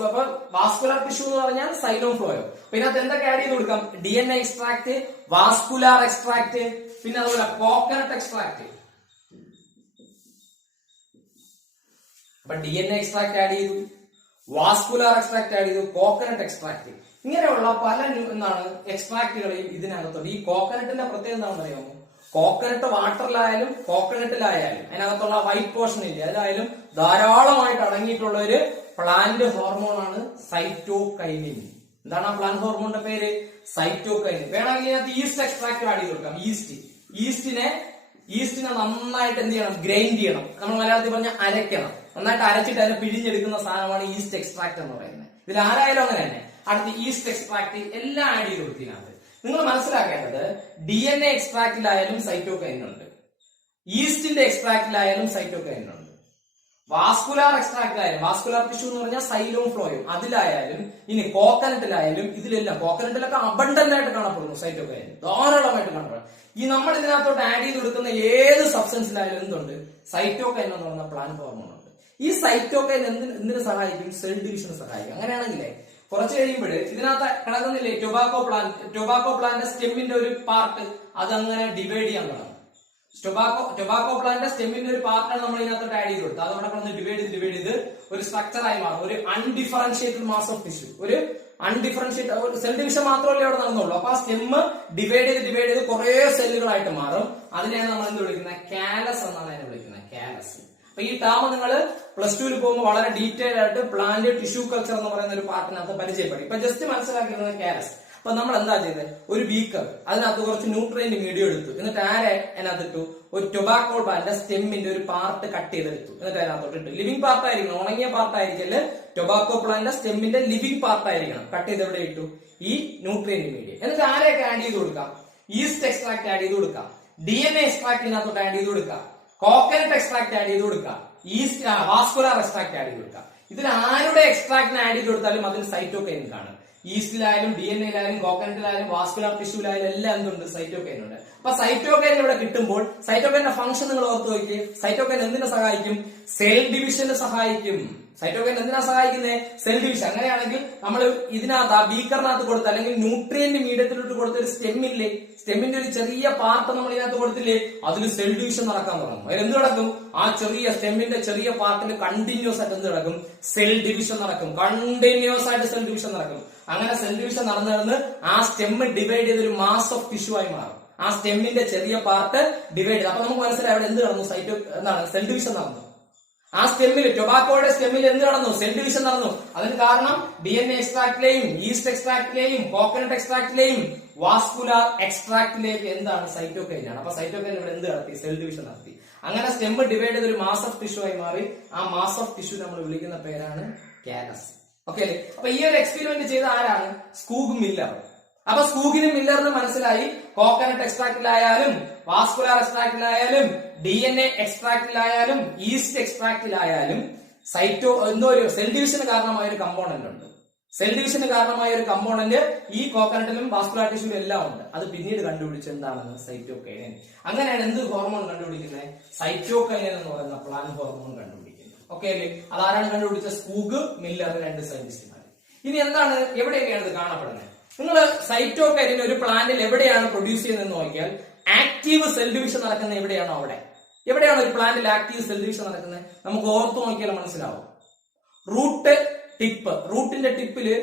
അപ്പൊ വാസ്കുലാർ ടിഷ്യൂ എന്ന് പറഞ്ഞാൽ സൈലോം ഫ്ലോയോ. അപ്പൊ ഇതിനകത്ത് എന്തൊക്കെ ആഡ് ചെയ്ത് കൊടുക്കാം? DNA എക്സ്ട്രാക്ട്, വാസ്കുലാർ എക്സ്ട്രാക്ട്, പിന്നെ അതുപോലെ കോക്കനട്ട് എക്സ്ട്രാക്ട്. അപ്പൊ DNA എക്സ്ട്രാക്ട് ആഡ് ചെയ്തു, വാസ്കുലാർ എക്സ്ട്രാക്ട് ആഡ് ചെയ്തു, കോക്കനട്ട് എക്സ്ട്രാക്ട്. ഇങ്ങനെയുള്ള പല എന്താണ് എക്സ്ട്രാക്റ്റുകളെയും ഇതിനകത്തുണ്ട്. ഈ കോക്കനട്ടിന്റെ പ്രത്യേകത എന്താണെന്ന് അറിയാമോ? കോക്കനട്ട് വാട്ടറിലായാലും കോക്കനട്ടിലായാലും അതിനകത്തുള്ള വൈറ്റ് പോർഷൻ ഇല്ല, അതിലായാലും ധാരാളമായിട്ട് അടങ്ങിയിട്ടുള്ള ഒരു പ്ലാന്റ് ഹോർമോണാണ് സൈറ്റോകൈനിൻ. എന്താണ് ആ പ്ലാന്റ് ഹോർമോണിന്റെ പേര്? സൈറ്റോകൈനിൻ. വേണമെങ്കിൽ ഇതിനകത്ത് ഈസ്റ്റ് എക്സ്ട്രാക്ട് ആഡ് ചെയ്ത് കൊടുക്കാം. ഈസ്റ്റിനെ നന്നായിട്ട് എന്ത് ചെയ്യണം? ഗ്രൈൻഡ് ചെയ്യണം. നമ്മൾ മലയാളത്തിൽ പറഞ്ഞ അരയ്ക്കണം. നന്നായിട്ട് അരച്ചിട്ട് അതിനെ പിഴിഞ്ഞെടുക്കുന്ന സാധനമാണ് ഈസ്റ്റ് എക്സ്ട്രാക്ട് എന്ന് പറയുന്നത്. ഇതിൽ ആരായാലും അങ്ങനെ തന്നെ. അടുത്ത് ഈസ്റ്റ് എക്സ്ട്രാക്ട് എല്ലാം ആഡ് ചെയ്ത് കൊടുത്തതിനകത്ത് നിങ്ങൾ മനസ്സിലാക്കേണ്ടത് DNA എക്സ്ട്രാക്റ്റിലായാലും സൈറ്റോകൈനിൻ ഉണ്ട്, ഈസ്റ്റിന്റെ എക്സ്ട്രാക്റ്റിലായാലും സൈറ്റോകൈനിൻ ഉണ്ട്, വാസ്കുലാർ എക്സ്ട്രാക്റ്റിലായാലും, വാസ്കുലാർ ടിഷ്യൂ എന്ന് പറഞ്ഞാൽ സൈലോം ഫ്ലോയും അതിലായാലും, ഇനി കോക്കനട്ടിലായാലും, ഇതിലെല്ലാം കോക്കനട്ടിലൊക്കെ അബണ്ടന്റ് ആയിട്ട് കാണപ്പെടുന്നു സൈറ്റോകൈനിൻ, ധാരാളമായിട്ട് കാണപ്പെടുന്നു. ഈ നമ്മൾ ഇതിനകത്തോട്ട് ആഡ് ചെയ്ത് കൊടുക്കുന്ന ഏത് സബ്സ്റ്റൻസിലായാലും എന്തുണ്ട്? സൈറ്റോകൈനിൻ എന്ന് പറയുന്ന പ്ലാന്റ് ഹോർമോൺ ഉണ്ട്. ഈ സൈറ്റോകൈൻ എന്തിനു സഹായിക്കും? സെൽ ഡിവിഷന് സഹായിക്കും. അങ്ങനെയാണെങ്കിലേ കുറച്ച് കഴിയുമ്പോൾ ഇതിനകത്ത് കിടക്കുന്നില്ലേ ടൊബാക്കോ പ്ലാന്റ് സ്റ്റെമ്മിന്റെ ഒരു പാർട്ട് അതങ്ങനെ ഡിവൈഡ് ചെയ്യാൻ തുടങ്ങും. ടൊബാക്കോ പ്ലാന്റ് സ്റ്റെമ്മിന്റെ ഒരു പാർട്ടാണ് നമ്മൾ ഇതിനകത്തോട്ട് ആഡ് ചെയ്ത് കൊടുത്തത്. അതോടെ കിടന്ന് ഡിവൈഡ് ചെയ്ത് ഒരു സ്ട്രക്ചറായി മാറും. ഒരു അൺഡിഫറൻഷിയേറ്റഡ് മാസ് ഓഫ് ടിഷ്യൂ, ഒരു അൺഡിഫറൻഷിയേറ്റഡ് സെൽ ഡിവിഷൻ മാത്രമല്ലേ അവിടെ നടന്നുള്ളൂ. അപ്പൊ ആ സ്റ്റെമ്മ് ഡിവൈഡ് ചെയ്ത് കുറെ സെല്ലുകളായിട്ട് മാറും. അതിനെയാണ് നമ്മൾ എന്ത് വിളിക്കുന്നത്? കാലസ് എന്നാണ് അതിനെ വിളിക്കുന്നത്, കാലസ്. അപ്പൊ ഈ ടേം നിങ്ങൾ +2 പോകുമ്പോൾ വളരെ ഡീറ്റെയിൽ ആയിട്ട് പ്ലാന്റ് ടിഷ്യൂ കൾച്ചർ എന്ന് പറയുന്ന ഒരു പാർട്ടിനകത്ത് പരിചയപ്പെടും. ഇപ്പൊ ജസ്റ്റ് മനസ്സിലാക്കുന്നത് കാലസ്. അപ്പൊ നമ്മൾ എന്താ ചെയ്തത്? ഒരു ബീക്കർ, അതിനകത്ത് കുറച്ച് ന്യൂട്രിയന്റ് മീഡിയം എടുത്തു. എന്നിട്ട് അതിനകത്തിട്ടു ഒരു ടൊബാക്കോ പ്ലാന്റിന്റെ സ്റ്റെമ്മിന്റെ ഒരു പാർട്ട് കട്ട് ചെയ്തെടുത്തു. എന്നിട്ട് അതിനകത്തോട്ട് ഇട്ടു. ലിവിംഗ് പാർട്ട് ആയിരിക്കണം, ഉണങ്ങിയ പാർട്ട് ആയിരിക്കല്. ടൊബാക്കോ പ്ലാന്റിന്റെ സ്റ്റെമ്മിന്റെ ലിവിംഗ് പാർട്ട് ആയിരിക്കണം. കട്ട് ചെയ്ത് എവിടെ ഇട്ടു? ഈ ന്യൂട്രിയന്റ് മീഡിയം. എന്നിട്ട് ആരെയൊക്കെ ആഡ് ചെയ്ത് കൊടുക്കാം? ഈസ്റ്റ് എക്സ്ട്രാക്ട് ആഡ് ചെയ്ത് കൊടുക്കാം, DNA എക്സ്ട്രാക്ട് ഇതിനകത്തോട്ട് ആഡ് ചെയ്ത് കൊടുക്കാം, കോക്കനട്ട് എക്സ്ട്രാക്ട് ആഡ് ചെയ്ത് കൊടുക്കാം, വാസ്കുലാർ എക്സ്ട്രാക്ട് ആഡ് ചെയ്ത് കൊടുക്കാം. ഇതിൽ ആരുടെ എക്സ്ട്രാക്ടിനെ ആഡ് ചെയ്ത് കൊടുത്താലും അതിൽ സൈറ്റോകൈനിൻ കാണും. ഈസ്റ്റിലായാലും DNA-യിലായാലും കോക്കനട്ടിലായാലും വാസ്കുലാർ ടിഷ്യൂലായാലും എല്ലാം എന്തുണ്ട്? സൈറ്റോകൈൻ ഉണ്ട്. അപ്പൊ സൈറ്റോകൈൻ ഇവിടെ കിട്ടുമ്പോൾ സൈറ്റോകൈന്റെ ഫംഗ്ഷൻ നിങ്ങൾ ഓർത്ത് നോക്കിയേ. സൈറ്റോകൈൻ എന്തിനെ സഹായിക്കും? സെൽ ഡിവിഷന് സഹായിക്കും. സൈറ്റോകൈൻ എന്തിനാ സഹായിക്കുന്നത്? Cell division. അങ്ങനെയാണെങ്കിൽ നമ്മൾ ഇതിനകത്ത് ആ ബീക്കറിനകത്ത് കൊടുത്ത അല്ലെങ്കിൽ ന്യൂട്രിയന്റ് മീഡിയത്തിലോട്ട് കൊടുത്ത ഒരു സ്റ്റെമ്മില്ലേ, സ്റ്റെമ്മിന്റെ ഒരു ചെറിയ പാർട്ട് നമ്മൾ ഇതിനകത്ത് കൊടുത്തില്ലേ, അതിൽ സെൽ ഡിവിഷൻ നടക്കാൻ തുടങ്ങും. അതിൽ എന്ത് നടക്കും? ആ ചെറിയ സ്റ്റെമ്മിന്റെ ചെറിയ പാർട്ടിൽ കണ്ടിന്യൂസ് ആയിട്ട് എന്ത് നടക്കും? സെൽ ഡിവിഷൻ നടക്കും. കണ്ടിന്യൂസ് ആയിട്ട് സെൽ ഡിവിഷൻ നടക്കും. അങ്ങനെ സെൽ ഡിവിഷൻ നടന്ന് ആ സ്റ്റെമ്മ് ഡിവൈഡ് ചെയ്ത് ഒരു മാസ് ഓഫ് ടിഷ്യൂ ആയി മാറും. ആ സ്റ്റെമ്മിന്റെ ചെറിയ പാർട്ട് ഡിവൈഡ് ചെയ്ത്. അപ്പൊ നമുക്ക് മനസ്സിലായി അവിടെ എന്ത് നടന്നു? സെൽ ഡിവിഷൻ നടന്നു. ആ സ്റ്റെമ്മിൽ, ടൊബാക്കോയുടെ സ്റ്റെമ്മിൽ എന്ത് നടന്നു? സെൽ ഡിവിഷൻ നടന്നു. അതിന് കാരണം DNA എക്സ്ട്രാക്റ്റിലെയും ഈസ്റ്റ് എക്സ്ട്രാക്റ്റിലെയും കോക്കനട്ട് എക്സ്ട്രാക്റ്റിലെയും വാസ്കുലാർ എക്സ്ട്രാക്റ്റിലേക്ക് എന്താണ്? സൈറ്റോകൈൻ ആണ്. അപ്പൊ സൈറ്റോകൈൻ ഇവിടെ എന്ത് നടത്തി? സെൽ ഡിവിഷൻ നടത്തി. അങ്ങനെ സ്റ്റെമ്മ് ഡിവൈഡ് ചെയ്ത് ഒരു മാസ് ഓഫ് ടിഷ്യൂ ആയി മാറി. ആ മാസ് ഓഫ് ടിഷ്യൂ നമ്മൾ വിളിക്കുന്ന പേരാണ് കാലസ്. ഓക്കെ അല്ലേ? അപ്പൊ ഈ ഒരു എക്സ്പെരിമെന്റ് ചെയ്ത ആരാണ്? സ്കൂഗ് മില്ലർ. അപ്പൊ സ്കൂഗിനും മില്ലറിനും മനസ്സിലായി കോക്കനട്ട് എക്സ്ട്രാക്റ്റിലായാലും വാസ്കുലാർ എക്സ്ട്രാക്റ്റിലായാലും DNA എക്സ്ട്രാക്റ്റിലായാലും ഈസ്റ്റ് എക്സ്ട്രാക്റ്റിലായാലും എന്തോ ഒരു സെൽ ഡിവിഷന് കാരണമായ ഒരു കമ്പോണന്റ് ഉണ്ട്. സെൽ ഡിവിഷന് കാരണമായ ഒരു കമ്പോണന്റ് ഈ കോക്കനട്ടിലും വാസ്കുലർ ടിഷ്യൂലും എല്ലാം ഉണ്ട്. അത് പിന്നീട് കണ്ടുപിടിച്ച എന്താണെന്ന് സൈറ്റോകൈനിൻ. അങ്ങനെയാണ് എന്ത് ഹോർമോൺ കണ്ടുപിടിക്കുന്നത്? സൈറ്റോകൈനിൻ എന്ന് പറയുന്ന പ്ലാന്റ് ഹോർമോൺ കണ്ടുപിടിക്കുന്നത്. ഓക്കെ അല്ലേ? അതാരാണ് കണ്ടുപിടിച്ച? സ്കൂഗ്, മില്ലർ, 2 സയന്റിസ്റ്റുമാർ. ഇനി എന്താണ്, എവിടെയൊക്കെയാണ് ഇത് കാണപ്പെടുന്നത്? നിങ്ങൾ സൈറ്റോകൈനിൻ ഒരു പ്ലാന്റിൽ എവിടെയാണ് പ്രൊഡ്യൂസ് ചെയ്യുന്നത് നോക്കിയാൽ ആക്റ്റീവ് സെൽ ഡിവിഷൻ നടക്കുന്നത് എവിടെയാണോ അവിടെ. എവിടെയാണ് ഒരു പ്ലാന്റിൽ ആക്റ്റീവ് സെൽ ഡിവിഷൻ നടക്കുന്നത്? നമുക്ക് ഓർത്ത് നോക്കിയാൽ മനസ്സിലാവും. റൂട്ട് ടിപ്പ്, റൂട്ടിന്റെ ടിപ്പില്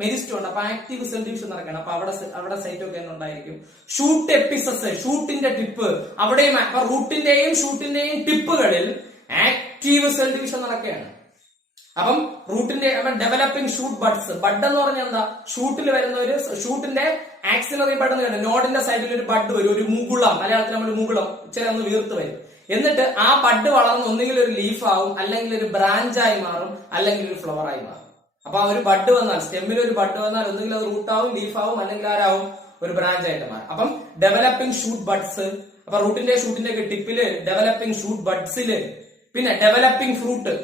മെരിസ്റ്റം ഉണ്ട്. അപ്പൊ ആക്റ്റീവ് സെൽ ഡിവിഷൻ നടക്കണം. അപ്പൊ അവിടെ സൈറ്റോകൈനിൻ ഉണ്ടായിരിക്കും. ഷൂട്ട് എപ്പിസസ്, ഷൂട്ടിന്റെ ടിപ്പ് അവിടെയും. അപ്പൊ റൂട്ടിന്റെയും ഷൂട്ടിന്റെയും ടിപ്പുകളിൽ ആക്റ്റീവ് സെൽ ഡിവിഷൻ നടക്കുകയാണ്. അപ്പം റൂട്ടിന്റെ ഡെവലപ്പിംഗ് ഷൂട്ട് ബഡ്സ്. ബഡ് എന്ന് പറഞ്ഞാൽ എന്താ? ഷൂട്ടിൽ വരുന്ന ഒരു ഷൂട്ടിന്റെ ആക്സിലറി ബഡ് എന്ന് പറയുന്നത് നോഡിന്റെ സൈഡിൽ ഒരു ബഡ് വരും, ഒരു മുകുളം, മലയാളത്തിൽ നമ്മൾ മുകുളം, ചില ഒന്ന് വീർത്ത് വരും. എന്നിട്ട് ആ ബഡ് വളർന്ന് ഒന്നുകിൽ ഒരു ലീഫ് ആവും, അല്ലെങ്കിൽ ഒരു ബ്രാഞ്ചായി മാറും, അല്ലെങ്കിൽ ഒരു ഫ്ലവർ ആയി മാറും. അപ്പൊ ആ ഒരു ബഡ് വന്നാൽ, സ്റ്റെമ്മിൽ ഒരു ബഡ് വന്നാൽ ഒന്നുകിൽ അത് റൂട്ടാവും, ലീഫാവും, അല്ലെങ്കിൽ ആരാവും, ഒരു ബ്രാഞ്ച് ആയിട്ട് മാറും. അപ്പം ഡെവലപ്പിംഗ് ഷൂട്ട് ബഡ്സ്. അപ്പൊ റൂട്ടിന്റെ ഷൂട്ടിന്റെ ഒക്കെ ടിപ്പില് ഡെവലപ്പിംഗ് ഷൂട്ട് ബഡ്സില്. പിന്നെ ഡെവലപ്പിംഗ് ഫ്രൂട്ട്.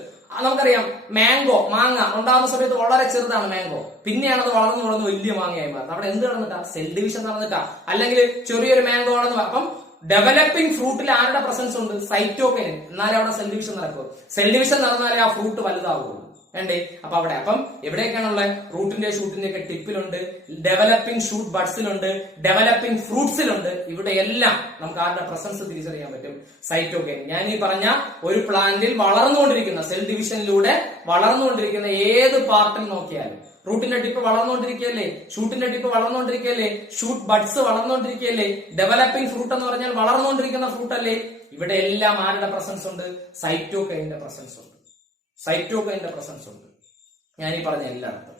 നമുക്കറിയാം മാംഗോ, മാങ്ങ ഉണ്ടാകുന്ന സമയത്ത് വളരെ ചെറുതാണ് മാംഗോ. പിന്നെയാണ് അത് വളർന്ന് വലിയ മാങ്ങയായി മാറുന്നത്. അവിടെ എന്ത് നടന്നിട്ടാ? Cell division നടന്നിട്ടാ. അല്ലെങ്കിൽ ചെറിയൊരു മാംഗോ ആണെന്ന്. അപ്പം ഡെവലപ്പിംഗ് ഫ്രൂട്ടിൽ ആരുടെ പ്രസൻസ് ഉണ്ട്? സൈറ്റോകൈനിൻ. എന്നാലേ അവിടെ സെൽ ഡിവിഷൻ നടക്കൂ. സെൽ ഡിവിഷൻ നടന്നാലേ ആ ഫ്രൂട്ട് വലുതാവുള്ളൂ. വേണ്ടേ? അപ്പൊ അവിടെ അപ്പം എവിടെയൊക്കെയാണുള്ളത്? റൂട്ടിന്റെ ഷൂട്ടിന്റെ ഒക്കെ ടിപ്പിലുണ്ട്, ഡെവലപ്പിംഗ് ഷൂട്ട് ബഡ്സിലുണ്ട്, ഡെവലപ്പിംഗ് ഫ്രൂട്ട്സിലുണ്ട്. ഇവിടെ എല്ലാം നമുക്ക് ആരുടെ പ്രസൻസ് തിരിച്ചറിയാൻ പറ്റും? സൈറ്റോകൈനിൻ. ഞാൻ ഈ പറഞ്ഞ ഒരു പ്ലാന്റിൽ വളർന്നുകൊണ്ടിരിക്കുന്ന, സെൽ ഡിവിഷനിലൂടെ വളർന്നുകൊണ്ടിരിക്കുന്ന ഏത് പാർട്ടിൽ നോക്കിയാലും, റൂട്ടിന്റെ ടിപ്പ് വളർന്നുകൊണ്ടിരിക്കുകയല്ലേ, ഷൂട്ടിന്റെ ടിപ്പ് വളർന്നുകൊണ്ടിരിക്കുകയല്ലേ, ഷൂട്ട് ബഡ്സ് വളർന്നുകൊണ്ടിരിക്കുകയല്ലേ, ഡെവലപ്പിംഗ് ഫ്രൂട്ട് എന്ന് പറഞ്ഞാൽ വളർന്നുകൊണ്ടിരിക്കുന്ന ഫ്രൂട്ട് അല്ലേ? ഇവിടെ എല്ലാം ആരുടെ പ്രസൻസ് ഉണ്ട്? സൈറ്റോകൈനിന്റെ പ്രസൻസ് ഉണ്ട്. സൈറ്റോകൈനിന്റെ പ്രസൻസ് ഉണ്ട് ഞാൻ ഈ പറഞ്ഞ എല്ലായിടത്തും.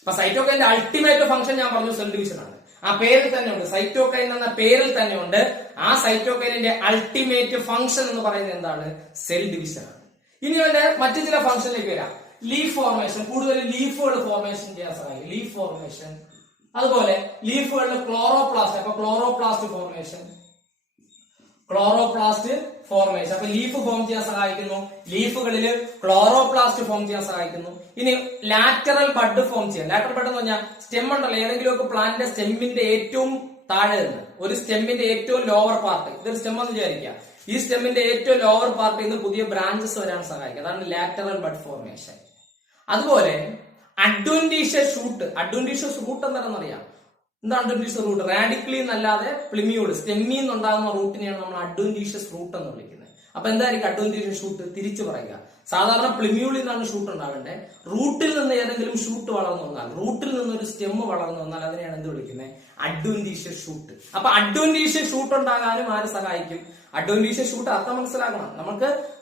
അപ്പൊ സൈറ്റോകൈനിന്റെ അൾട്ടിമേറ്റ് ഫംഗ്ഷൻ ഞാൻ പറഞ്ഞു സെൽ ഡിവിഷൻ ആണ്. ആ പേരിൽ തന്നെ ഉണ്ട്, സൈറ്റോകൈൻ എന്ന പേരിൽ തന്നെ ഉണ്ട്. ആ സൈറ്റോകൈനിന്റെ അൾട്ടിമേറ്റ് ഫംഗ്ഷൻ എന്ന് പറയുന്നത് എന്താണ്? സെൽ ഡിവിഷൻ ആണ്. ഇനി അവന്റെ മറ്റു ചില ഫംഗ്ഷനിലേക്ക് വരാം. ലീഫ് ഫോർമേഷൻ, കൂടുതൽ ലീഫുകൾ ഫോർമേഷൻ ചെയ്യാൻ സഹായിക്കും. Leaf formation. അതുപോലെ ലീഫുകളിൽ ക്ലോറോപ്ലാസ്റ്റ്. അപ്പൊ ക്ലോറോപ്ലാസ്റ്റ് ഫോർമേഷൻ, ക്ലോറോപ്ലാസ്റ്റ് ഫോർമേഷൻ. അപ്പൊ ലീഫ് ഫോം ചെയ്യാൻ സഹായിക്കുന്നു. ലീഫുകളിൽ ക്ലോറോപ്ലാസ്റ്റ് ഫോം ചെയ്യാൻ സഹായിക്കുന്നു. ഇനി ലാറ്ററൽ ബഡ് ഫോം ചെയ്യാൻ. ലാറ്ററൽ ബഡ് എന്ന് പറഞ്ഞാൽ സ്റ്റെം ഉണ്ടല്ലോ, ഏതെങ്കിലും ഒക്കെ പ്ലാന്റിന്റെ സ്റ്റെമ്മിന്റെ ഏറ്റവും താഴെ നിന്ന് ഒരു സ്റ്റെമ്മിന്റെ ഏറ്റവും ലോവർ പാർട്ട്, ഇതൊരു സ്റ്റെം എന്ന് വിചാരിക്കുക. ഈ സ്റ്റെമ്മിന്റെ ഏറ്റവും ലോവർ പാർട്ടിൽ നിന്ന് പുതിയ ബ്രാഞ്ചസ് വരാൻ സഹായിക്കുക. അതാണ് ലാറ്ററൽ ബഡ് ഫോർമേഷൻ. അതുപോലെ അഡ്വന്റീഷ്യസ് ഷൂട്ട്. അഡ്വന്റീഷ്യസ് റൂട്ട് എന്താണെന്നറിയാം? എന്താ അഡ്വന്റീഷ്യസ് റൂട്ട്? റാഡിക്കലി എന്നല്ലാതെ പ്ലിമ്യൂഡ്, സ്റ്റെമ്മിൽ നിന്നുണ്ടാകുന്ന റൂട്ടിനെയാണ് നമ്മൾ അഡ്വന്റീഷ്യസ് റൂട്ട് എന്ന് വിളിക്കുന്നത്. അപ്പൊ എന്തായിരിക്കും അഡ്വന്റീഷ്യസ് ഷൂട്ട്? തിരിച്ചു പറയുക. സാധാരണ പ്ലിമ്യൂളിൽ നിന്നാണ് ഷൂട്ട് ഉണ്ടാവേണ്ടത്. റൂട്ടിൽ നിന്ന് ഏതെങ്കിലും ഷൂട്ട് വളർന്നു വന്നാൽ, റൂട്ടിൽ നിന്ന് ഒരു സ്റ്റെം വളർന്നു വന്നാൽ അതിനെയാണ് എന്ത് വിളിക്കുന്നത്? Adventitious shoot. അപ്പൊ അഡ്വന്റീഷ്യസ് ഷൂട്ട് ഉണ്ടാകാനും ആര് സഹായിക്കും? അഡ്വന്റീഷ്യസ് ഷൂട്ട് അർത്ഥം മനസ്സിലാക്കണം.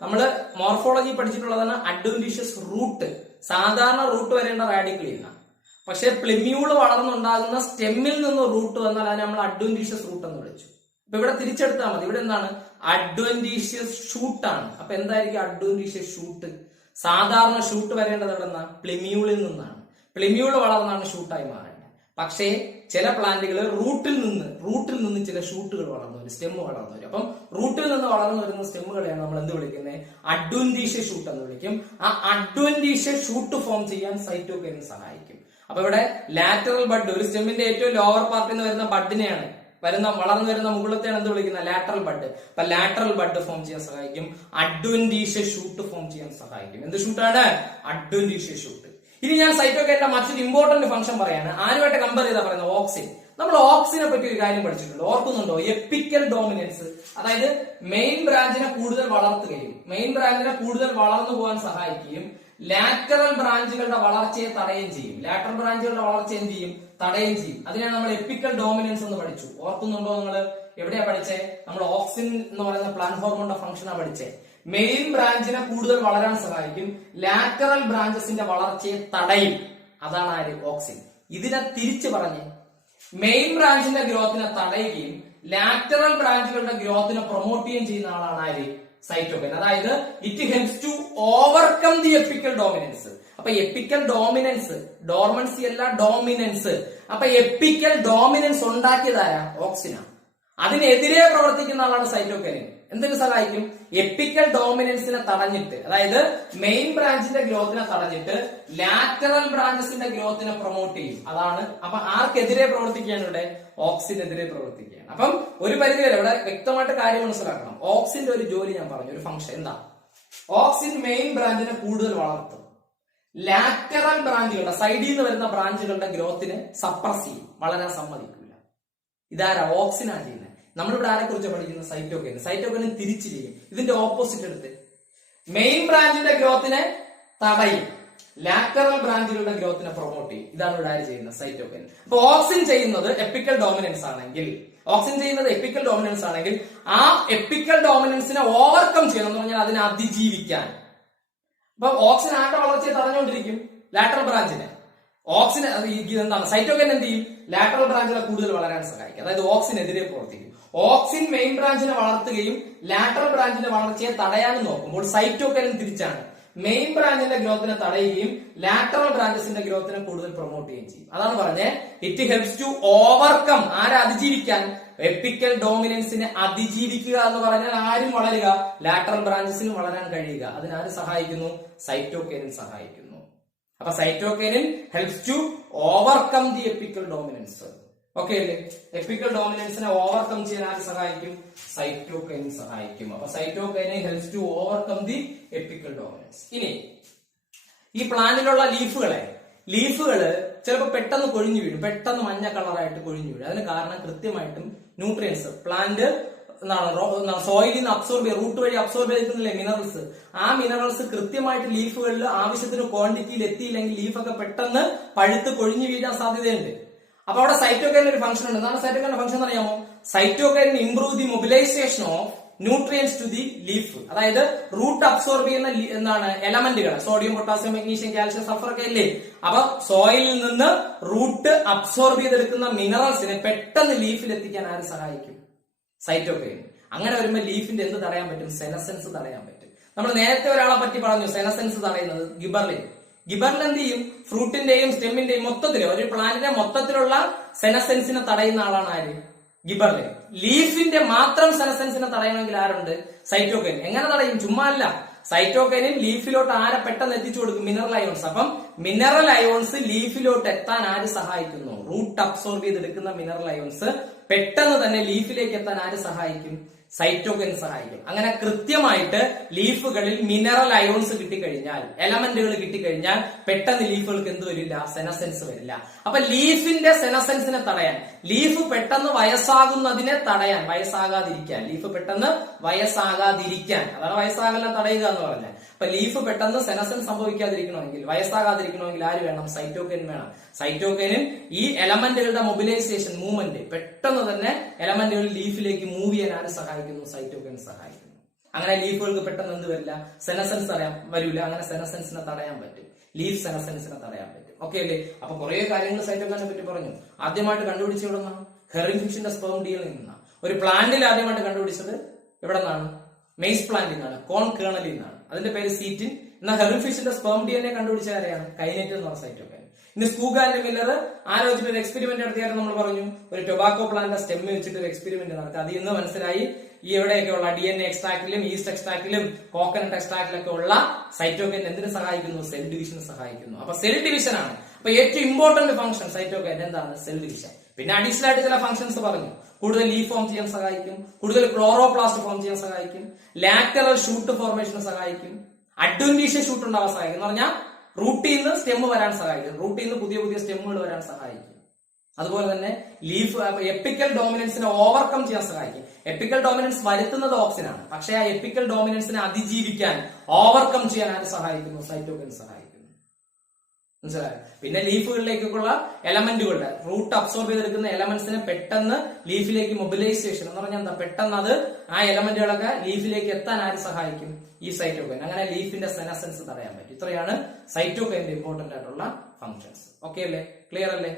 നമ്മള് മോർഫോളജി പഠിച്ചിട്ടുള്ളതാണ് അഡ്വന്റീഷ്യസ് റൂട്ട്. സാധാരണ റൂട്ട് വരേണ്ട റാഡിക്കലി എന്നാണ്. പക്ഷെ പ്ലിമ്യൂള് വളർന്നുണ്ടാകുന്ന സ്റ്റെമ്മിൽ നിന്ന് റൂട്ട് വന്നാൽ അതിനെ നമ്മൾ അഡ്വന്റീഷ്യസ് റൂട്ട് എന്ന് വിളിച്ചു. അപ്പൊ ഇവിടെ തിരിച്ചെടുത്താൽ മതി. ഇവിടെ എന്താണ്? അഡ്വന്റീഷ്യസ് ഷൂട്ടാണ്. അപ്പൊ എന്തായിരിക്കും അഡ്വന്റീഷ്യസ് ഷൂട്ട്? സാധാരണ ഷൂട്ട് വരേണ്ടത് എവിടെ നിന്നാണ്? പ്ലിമ്യൂളിൽ നിന്നാണ്. പ്ലിമ്യൂള് വളർന്നാണ് ഷൂട്ടായി മാറേണ്ടത്. പക്ഷേ ചില പ്ലാന്റുകൾ റൂട്ടിൽ നിന്ന് ചില ഷൂട്ടുകൾ വളർന്നു വരും, സ്റ്റെം വളർന്നു വരും. അപ്പം റൂട്ടിൽ നിന്ന് വളർന്നു വരുന്ന സ്റ്റെമ്മുകളെയാണ് നമ്മൾ എന്ത് വിളിക്കുന്നത്? അഡ്വന്റീഷ്യസ് ഷൂട്ട് എന്ന് വിളിക്കും. ആ അഡ്വന്റീഷ്യസ് ഷൂട്ട് ഫോം ചെയ്യാൻ സൈറ്റോകൈനിൻ സഹായിക്കും. അപ്പൊ ഇവിടെ ലാറ്ററൽ ബഡ്, ഒരു സ്റ്റെമ്മിന്റെ ഏറ്റവും ലോവർ പാർട്ടിൽ നിന്ന് വരുന്ന ബഡിനെയാണ്, വളർന്നു വരുന്ന മുകളിലത്തെയാണ് എന്ത് വിളിക്കുന്നത്? Lateral bud. അപ്പൊ ലാറ്ററൽ ബഡ് ഫോം ചെയ്യാൻ സഹായിക്കും. അഡ്വന്റീഷ്യസ് ഷൂട്ട് ഫോം ചെയ്യാൻ സഹായിക്കും. എന്ത് ഷൂട്ടാണ്? Adventitious shoot. ഇനി ഞാൻ സൈറ്റോകൈനിന്റെ മറ്റൊരു ഇമ്പോർട്ടന്റ് ഫംഗ്ഷൻ പറയാണ്. ആരുമായിട്ട് കമ്പയർ ചെയ്താ പറയുന്നത്? ഓക്സിൻ. നമ്മൾ ഓക്സിനെ പറ്റി ഒരു കാര്യം പഠിച്ചിട്ടുണ്ട്, ഓർക്കുന്നുണ്ടോ? Epical dominance. അതായത് മെയിൻ ബ്രാഞ്ചിനെ കൂടുതൽ വളർത്തുകയും മെയിൻ ബ്രാഞ്ചിനെ കൂടുതൽ വളർന്നു പോകാൻ സഹായിക്കുകയും ലാറ്ററൽ ബ്രാഞ്ചുകളുടെ വളർച്ചയെ തടയുകയും ചെയ്യും. ലാറ്ററൽ ബ്രാഞ്ചുകളുടെ വളർച്ച എന്ത് ചെയ്യും? തടയുകയും ചെയ്യും. അതിനാണ് നമ്മൾ എപ്പിക്കൽ ഡോമിനൻസ് എന്ന് പഠിച്ചു. ഓർക്കുന്നുണ്ടോ? നിങ്ങൾ എവിടെയാ പഠിച്ചേ? നമ്മൾ ഓക്സിൻ എന്ന് പറയുന്ന പ്ലാന്റ് ഹോർമോണിന്റെ ഫംഗ്ഷനാ പഠിച്ചേ. മെയിൻ ബ്രാഞ്ചിനെ കൂടുതൽ വളരാൻ സഹായിക്കും, ലാറ്ററൽ ബ്രാഞ്ചസിന്റെ വളർച്ചയെ തടയും. അതാണ് ആര്? ഓക്സിൻ. ഇതിനെ തിരിച്ചു പറഞ്ഞ് മെയിൻ ബ്രാഞ്ചിന്റെ ഗ്രോത്തിനെ തടയുകയും ലാറ്ററൽ ബ്രാഞ്ചുകളുടെ ഗ്രോത്തിനെ പ്രൊമോട്ട് ചെയ്യുകയും ചെയ്യുന്ന ആളാണ് ആര്? സൈറ്റോകൈൻ. അതായത് it helps to overcome the apical dominance. അപ്പൊ എപ്പിക്കൽ ഡോമിനൻസ്, ഡോർമൻസി അല്ല ഡോമിനൻസ്. അപ്പൊ എപ്പിക്കൽ ഡോമിനൻസ് ഉണ്ടാക്കിയതാരാ? ഓക്സിനാ. അതിനെതിരെ പ്രവർത്തിക്കുന്ന ആളാണ് സൈറ്റോകൈനിൻ. എന്തിനു സഹായിക്കും? എപ്പിക്കൽ ഡോമിനൻസിനെ തടഞ്ഞിട്ട്, അതായത് മെയിൻ ബ്രാഞ്ചിന്റെ ഗ്രോത്തിനെ തടഞ്ഞിട്ട് ലാറ്ററൽ ബ്രാഞ്ചസിന്റെ ഗ്രോത്തിനെ പ്രൊമോട്ട് ചെയ്യും. അതാണ്. അപ്പൊ ആർക്കെതിരെ പ്രവർത്തിക്കുകയാണ് ഇവിടെ? ഓക്സിനെതിരെ പ്രവർത്തിക്കുകയാണ്. അപ്പം ഒരു പരിധി വരെ ഇവിടെ വ്യക്തമായിട്ട് കാര്യം മനസ്സിലാക്കണം. ഓക്സിന്റെ ഒരു ജോലി ഞാൻ പറഞ്ഞു, ഒരു ഫംഗ്ഷൻ എന്താ? ഓക്സിൻ മെയിൻ ബ്രാഞ്ചിനെ കൂടുതൽ വളർത്തും, ലാറ്ററൽ ബ്രാഞ്ചുകളുടെ സൈഡിൽ നിന്ന് വരുന്ന ബ്രാഞ്ചുകളുടെ ഗ്രോത്തിനെ സപ്രസ് ചെയ്യും, വളരാൻ സമ്മതിക്കില്ല. ഇതാരാ? ഓക്സിനാ ചെയ്യുന്നത്. നമ്മളിവിടെ ആരെ കുറിച്ച് പഠിക്കുന്നത്? സൈറ്റോകൈൻ. സൈറ്റോകൈൻ തിരിച്ചു ചെയ്യും, ഇതിന്റെ ഓപ്പോസിറ്റ് എടുത്ത് മെയിൻ ബ്രാഞ്ചിന്റെ ഗ്രോത്തിനെ തടയും, ലാറ്ററൽ ബ്രാഞ്ചുകളുടെ ഗ്രോത്തിനെ പ്രൊമോട്ട് ചെയ്യും. ഇതാണ് ഇവിടെ ആര് ചെയ്യുന്നത്? സൈറ്റോകൈൻ. അപ്പൊ ഓക്സിൻ ചെയ്യുന്നത് എപ്പിക്കൽ ഡോമിനൻസ് ആണെങ്കിൽ, ആ എപ്പിക്കൽ ഡോമിനൻസിനെ ഓവർകം ചെയ്യണം എന്ന് പറഞ്ഞാൽ അതിനെ അതിജീവിക്കാൻ. അപ്പൊ ഓക്സിൻ ആരുടെ വളർച്ചയെ തടഞ്ഞുകൊണ്ടിരിക്കും? ലാറ്ററൽ ബ്രാഞ്ചിനെ. ഓക്സിന് എന്താണ്? സൈറ്റോകൈൻ എന്ത് ചെയ്യും? ലാറ്ററൽ ബ്രാഞ്ചിനെ കൂടുതൽ വളരാൻ സഹായിക്കും, അതായത് ഓക്സിനെതിരെ പ്രവർത്തിക്കും. ഓക്സിൻ മെയിൻ ബ്രാഞ്ചിനെ വളർത്തുകയും ലാറ്ററൽ ബ്രാഞ്ചിന്റെ വളർച്ചയെ തടയാനും നോക്കുമ്പോൾ സൈറ്റോകൈൻ തിരിച്ചാണ് മെയിൻ ബ്രാഞ്ചിന്റെ ഗ്രോത്തിനെ തടയുകയും ലാറ്ററൽ ബ്രാഞ്ചസിന്റെ ഗ്രോത്തിനെ കൂടുതൽ പ്രൊമോട്ട് ചെയ്യുകയും ചെയ്യും. അതാണ് പറഞ്ഞത് ഇറ്റ് ഹെൽപ്സ് ടു ഓവർകം. ആരെ അതിജീവിക്കാൻ? എപ്പിക്കൽ ഡോമിനൻസിനെ അതിജീവിക്കുക എന്ന് പറഞ്ഞാൽ ആരും വളരുക? ലാറ്ററൽ ബ്രാഞ്ചസിന് വളരാൻ കഴിയുക. അതിനാര് സഹായിക്കുന്നു? സൈറ്റോകൈനിൻ സഹായിക്കുന്നു. അപ്പൊ cytokinin helps to overcome the apical dominance. Okay അല്ലേ? എപ്പിക്കൽ ഡോമിനൻസിനെ ഓവർകം ചെയ്യാൻ ആര് സഹായിക്കും? സൈറ്റോകൈനിൻ സഹായിക്കും. അപ്പൊ cytokinin helps to overcome the apical dominance. ഇനി ഈ പ്ലാന്റിലുള്ള ലീഫുകള് ചിലപ്പോൾ പെട്ടെന്ന് കൊഴിഞ്ഞു വീഴും, പെട്ടെന്ന് മഞ്ഞ കളറായിട്ട് കൊഴിഞ്ഞു വീഴും. അതിന് കാരണം കൃത്യമായിട്ടും ന്യൂട്രിയൻസ് പ്ലാന്റ് സോയിലിൽ നിന്ന് അബ്സോർബ് ചെയ്യുക, റൂട്ട് വഴി അബ്സോർബ് ചെയ്തിട്ടുന്നില്ലേ മിനറൽസ്, ആ മിനറൽസ് കൃത്യമായിട്ട് ലീഫുകളിൽ ആവശ്യത്തിന് ക്വാണ്ടിറ്റിയിൽ എത്തിയില്ലെങ്കിൽ ലീഫൊക്കെ പെട്ടെന്ന് പഴുത്ത് കൊഴിഞ്ഞു വീഴാൻ സാധ്യതയുണ്ട്. അപ്പൊ അവിടെ സൈറ്റോകൈനിന് ഒരു ഫംഗ്ഷൻ ഉണ്ട്. എന്താണ് സൈറ്റോകൈനിന്റെ ഫംഗ്ഷൻ എന്ന് അറിയാമോ? Cytokinin improve the mobilization of nutrients to the leaf. അതായത് റൂട്ട് അബ്സോർബ് ചെയ്യുന്ന എന്താണ് എലമെന്റുകൾ, sodium, potassium, magnesium, calcium, sulphur ഒക്കെ ഇല്ലേ? അപ്പൊ സോയിലിൽ നിന്ന് റൂട്ട് അബ്സോർബ് ചെയ്തെടുക്കുന്ന മിനറൽസിനെ പെട്ടെന്ന് ലീഫിൽ എത്തിക്കാൻ ആര് സഹായിക്കും? സൈറ്റോകൈൻ. അങ്ങനെ വരുമ്പോൾ ലീഫിന്റെ എന്ത് തടയാൻ പറ്റും? സെനസെൻസ് തടയാൻ പറ്റും. നമ്മൾ നേരത്തെ ഒരാളെ പറ്റി പറഞ്ഞു സെനസെൻസ് തടയുന്നത്, ഗിബർലിൻ. ഗിബർലിൻ എന്ത് ചെയ്യും? ഫ്രൂട്ടിന്റെയും സ്റ്റെമ്മിന്റെയും മൊത്തത്തില് ഒരു പ്ലാന്റിന്റെ മൊത്തത്തിലുള്ള സെനസെൻസിനെ തടയുന്ന ആളാണ് ആര്? ഗിബർലിൻ. ലീഫിന്റെ മാത്രം സെനസെൻസിനെ തടയണമെങ്കിൽ ആരുണ്ട്? സൈറ്റോകൈൻ. എങ്ങനെ തടയും? ചുമ്മാ അല്ല. സൈറ്റോകൈനും ലീഫിലോട്ട് ആരെ പെട്ടെന്ന് എത്തിച്ചു കൊടുക്കും? Mineral ions. അപ്പം മിനറൽ അയോൺസ് ലീഫിലോട്ട് എത്താൻ ആര് സഹായിക്കുന്നു? റൂട്ട് അബ്സോർബ് ചെയ്തെടുക്കുന്ന മിനറൽ അയോൺസ് പെട്ടെന്ന് തന്നെ ലീഫിലേക്ക് എത്താൻ ആര് സഹായിക്കും? സൈറ്റോകൈൻ സഹായിക്കും. അങ്ങനെ കൃത്യമായിട്ട് ലീഫുകളിൽ മിനറൽ അയോൺസ് കിട്ടിക്കഴിഞ്ഞാൽ, എലമെന്റുകൾ കിട്ടിക്കഴിഞ്ഞാൽ പെട്ടെന്ന് ലീഫുകൾക്ക് എന്ത് വരില്ല? സെനസെൻസ് വരില്ല. അപ്പൊ ലീഫിന്റെ സെനസെൻസിനെ തടയാൻ, ലീഫ് പെട്ടെന്ന് വയസ്സാകുന്നതിനെ തടയാൻ, ലീഫ് പെട്ടെന്ന് വയസ്സാകാതിരിക്കാൻ, അതാണ് വയസ്സാകലിനെ തടയുക എന്ന് പറഞ്ഞാൽ. അപ്പൊ ലീഫ് പെട്ടെന്ന് സെനസെൻസ് സംഭവിക്കാതിരിക്കണമെങ്കിൽ, വയസ്സാകാതിരിക്കണമെങ്കിൽ ആര് വേണം? സൈറ്റോകൈൻ വേണം. സൈറ്റോകൈനും ഈ എലമെന്റുകളുടെ മൊബിലൈസേഷൻ, മൂവ്മെന്റ്, പെട്ടെന്ന് തന്നെ എലമെന്റുകൾ ലീഫിലേക്ക് മൂവ് ചെയ്യാൻ ആര് സഹായിക്കുന്നു? സൈറ്റോകൈൻ സഹായിക്കുന്നു. അങ്ങനെ ലീഫുകൾക്ക് പെട്ടെന്ന് എന്ത് വരില്ല? സെനസെൻസ് വരില്ല. അങ്ങനെ സെനസെൻസിനെ തടയാൻ പറ്റും, ലീഫ് സെനസെൻസിനെ തടയാൻ പറ്റും. ഓക്കെ അല്ലേ? അപ്പൊ കുറെ കാര്യങ്ങൾ സൈറ്റോകൈനെ പറ്റി പറഞ്ഞു. ആദ്യമായിട്ട് കണ്ടുപിടിച്ച എവിടെ നിന്നാണ്? ഹെറിംഗ് ഫിഷിന്റെ സ്പെർം ഡിയിൽ നിന്നാണ്. ഒരു പ്ലാന്റിൽ ആദ്യമായിട്ട് കണ്ടുപിടിച്ചത് എവിടെ നിന്നാണ്? മെയ്സ് പ്ലാന്റിൽ നിന്നാണ്, കോൺ കേണലിൽ നിന്നാണ്. അതിന്റെ പേര് സീറ്റിൻ. എന്നാൽ ഹെറിംഗ് ഫിഷിന്റെ സ്പെർം ഡിഎൻഎ കണ്ടുപിടിച്ച ആരെയാണ്? കൈനേറ്റ് എന്ന് പറഞ്ഞ സൈറ്റോകൈൻ. ഇനി സ്കൂഗ ആൻഡ് മില്ലർ ആലോചിച്ചിട്ട് ഒരു എക്സ്പെരിമെന്റ് നടത്തിയാലും നമ്മൾ പറഞ്ഞു, ഒരു ടൊബാക്കോ പ്ലാന്റ് സ്റ്റെമ്മ് വെച്ചിട്ട് ഒരു എക്സ്പെരിമെന്റ് നടത്തി. അതിൽ നിന്ന് മനസ്സിലായി ഈ എവിടെയൊക്കെയുള്ള DNA എക്സ്ട്രാക്റ്റിലും ഈസ്റ്റ് എക്സ്ട്രാക്റ്റിലും കോക്കനട്ട് എക്സ്ട്രാക്റ്റിലൊക്കെ ഉള്ള സൈറ്റോകൈൻ എന്തിനു സഹായിക്കുന്നു? സെൽ ഡിവിഷന് സഹായിക്കുന്നു. അപ്പൊ സെൽ ഡിവിഷൻ ആണ്. അപ്പൊ ഏറ്റവും ഇമ്പോർട്ടന്റ് ഫംഗ്ഷൻ സൈറ്റോകൈൻ എന്താണ്? Cell division. പിന്നെ അഡീഷണൽ ആയിട്ട് ചില ഫംഗ്ഷൻസ് പറഞ്ഞു. കൂടുതൽ ലീഫ് ഫോം ചെയ്യാൻ സഹായിക്കും, കൂടുതൽ ക്ലോറോപ്ലാസ്റ്റ് ഫോം ചെയ്യാൻ സഹായിക്കും, ലാറ്ററൽ ഷൂട്ട് ഫോർമേഷന് സഹായിക്കും, അഡ്വന്റീഷ്യസ് ഷൂട്ട് ഉണ്ടാവാൻ സഹായിക്കും. എന്ന് പറഞ്ഞാൽ റൂട്ടിൽ നിന്ന് സ്റ്റെം വരാൻ സഹായിക്കും, റൂട്ടിൽ നിന്ന് പുതിയ പുതിയ സ്റ്റെമ്മുകൾ വരാൻ സഹായിക്കും. അതുപോലെ തന്നെ ലീഫ് എപ്പിക്കൽ ഡോമിനൻസിനെ ഓവർകം ചെയ്യാൻ സഹായിക്കും. എപ്പിക്കൽ ഡോമിനൻസ് വരുത്തുന്നത് ഓക്സിനാണ്, പക്ഷേ ആ എപ്പിക്കൽ ഡോമിനൻസിനെ അതിജീവിക്കാൻ, ഓവർകം ചെയ്യാൻ ആര് സഹായിക്കുന്നു? സൈറ്റോകൈൻ സഹായിക്കുന്നു. മനസ്സിലായോ? പിന്നെ ലീഫുകളിലേക്കുള്ള എലമെന്റുകളുടെ റൂട്ട് അബ്സോർബ് ചെയ്തെടുക്കുന്ന എലമെന്റ്സിനെ പെട്ടെന്ന് ലീഫിലേക്ക് മൊബിലൈസേഷൻ എന്ന് പറഞ്ഞാൽ എന്താ? പെട്ടെന്ന് അത് ആ എലമെന്റുകളൊക്കെ ലീഫിലേക്ക് എത്താൻ ആര് സഹായിക്കും? ഈ സൈറ്റോകൈൻ. അങ്ങനെ ലീഫിന്റെ സെനസെൻസ് തടയാൻ പറ്റും. ഇത്രയാണ് സൈറ്റോകൈന്റെ ഇമ്പോർട്ടന്റ് ആയിട്ടുള്ള ഫംഗ്ഷൻസ്. ഓക്കെ അല്ലേ? ക്ലിയർ അല്ലേ?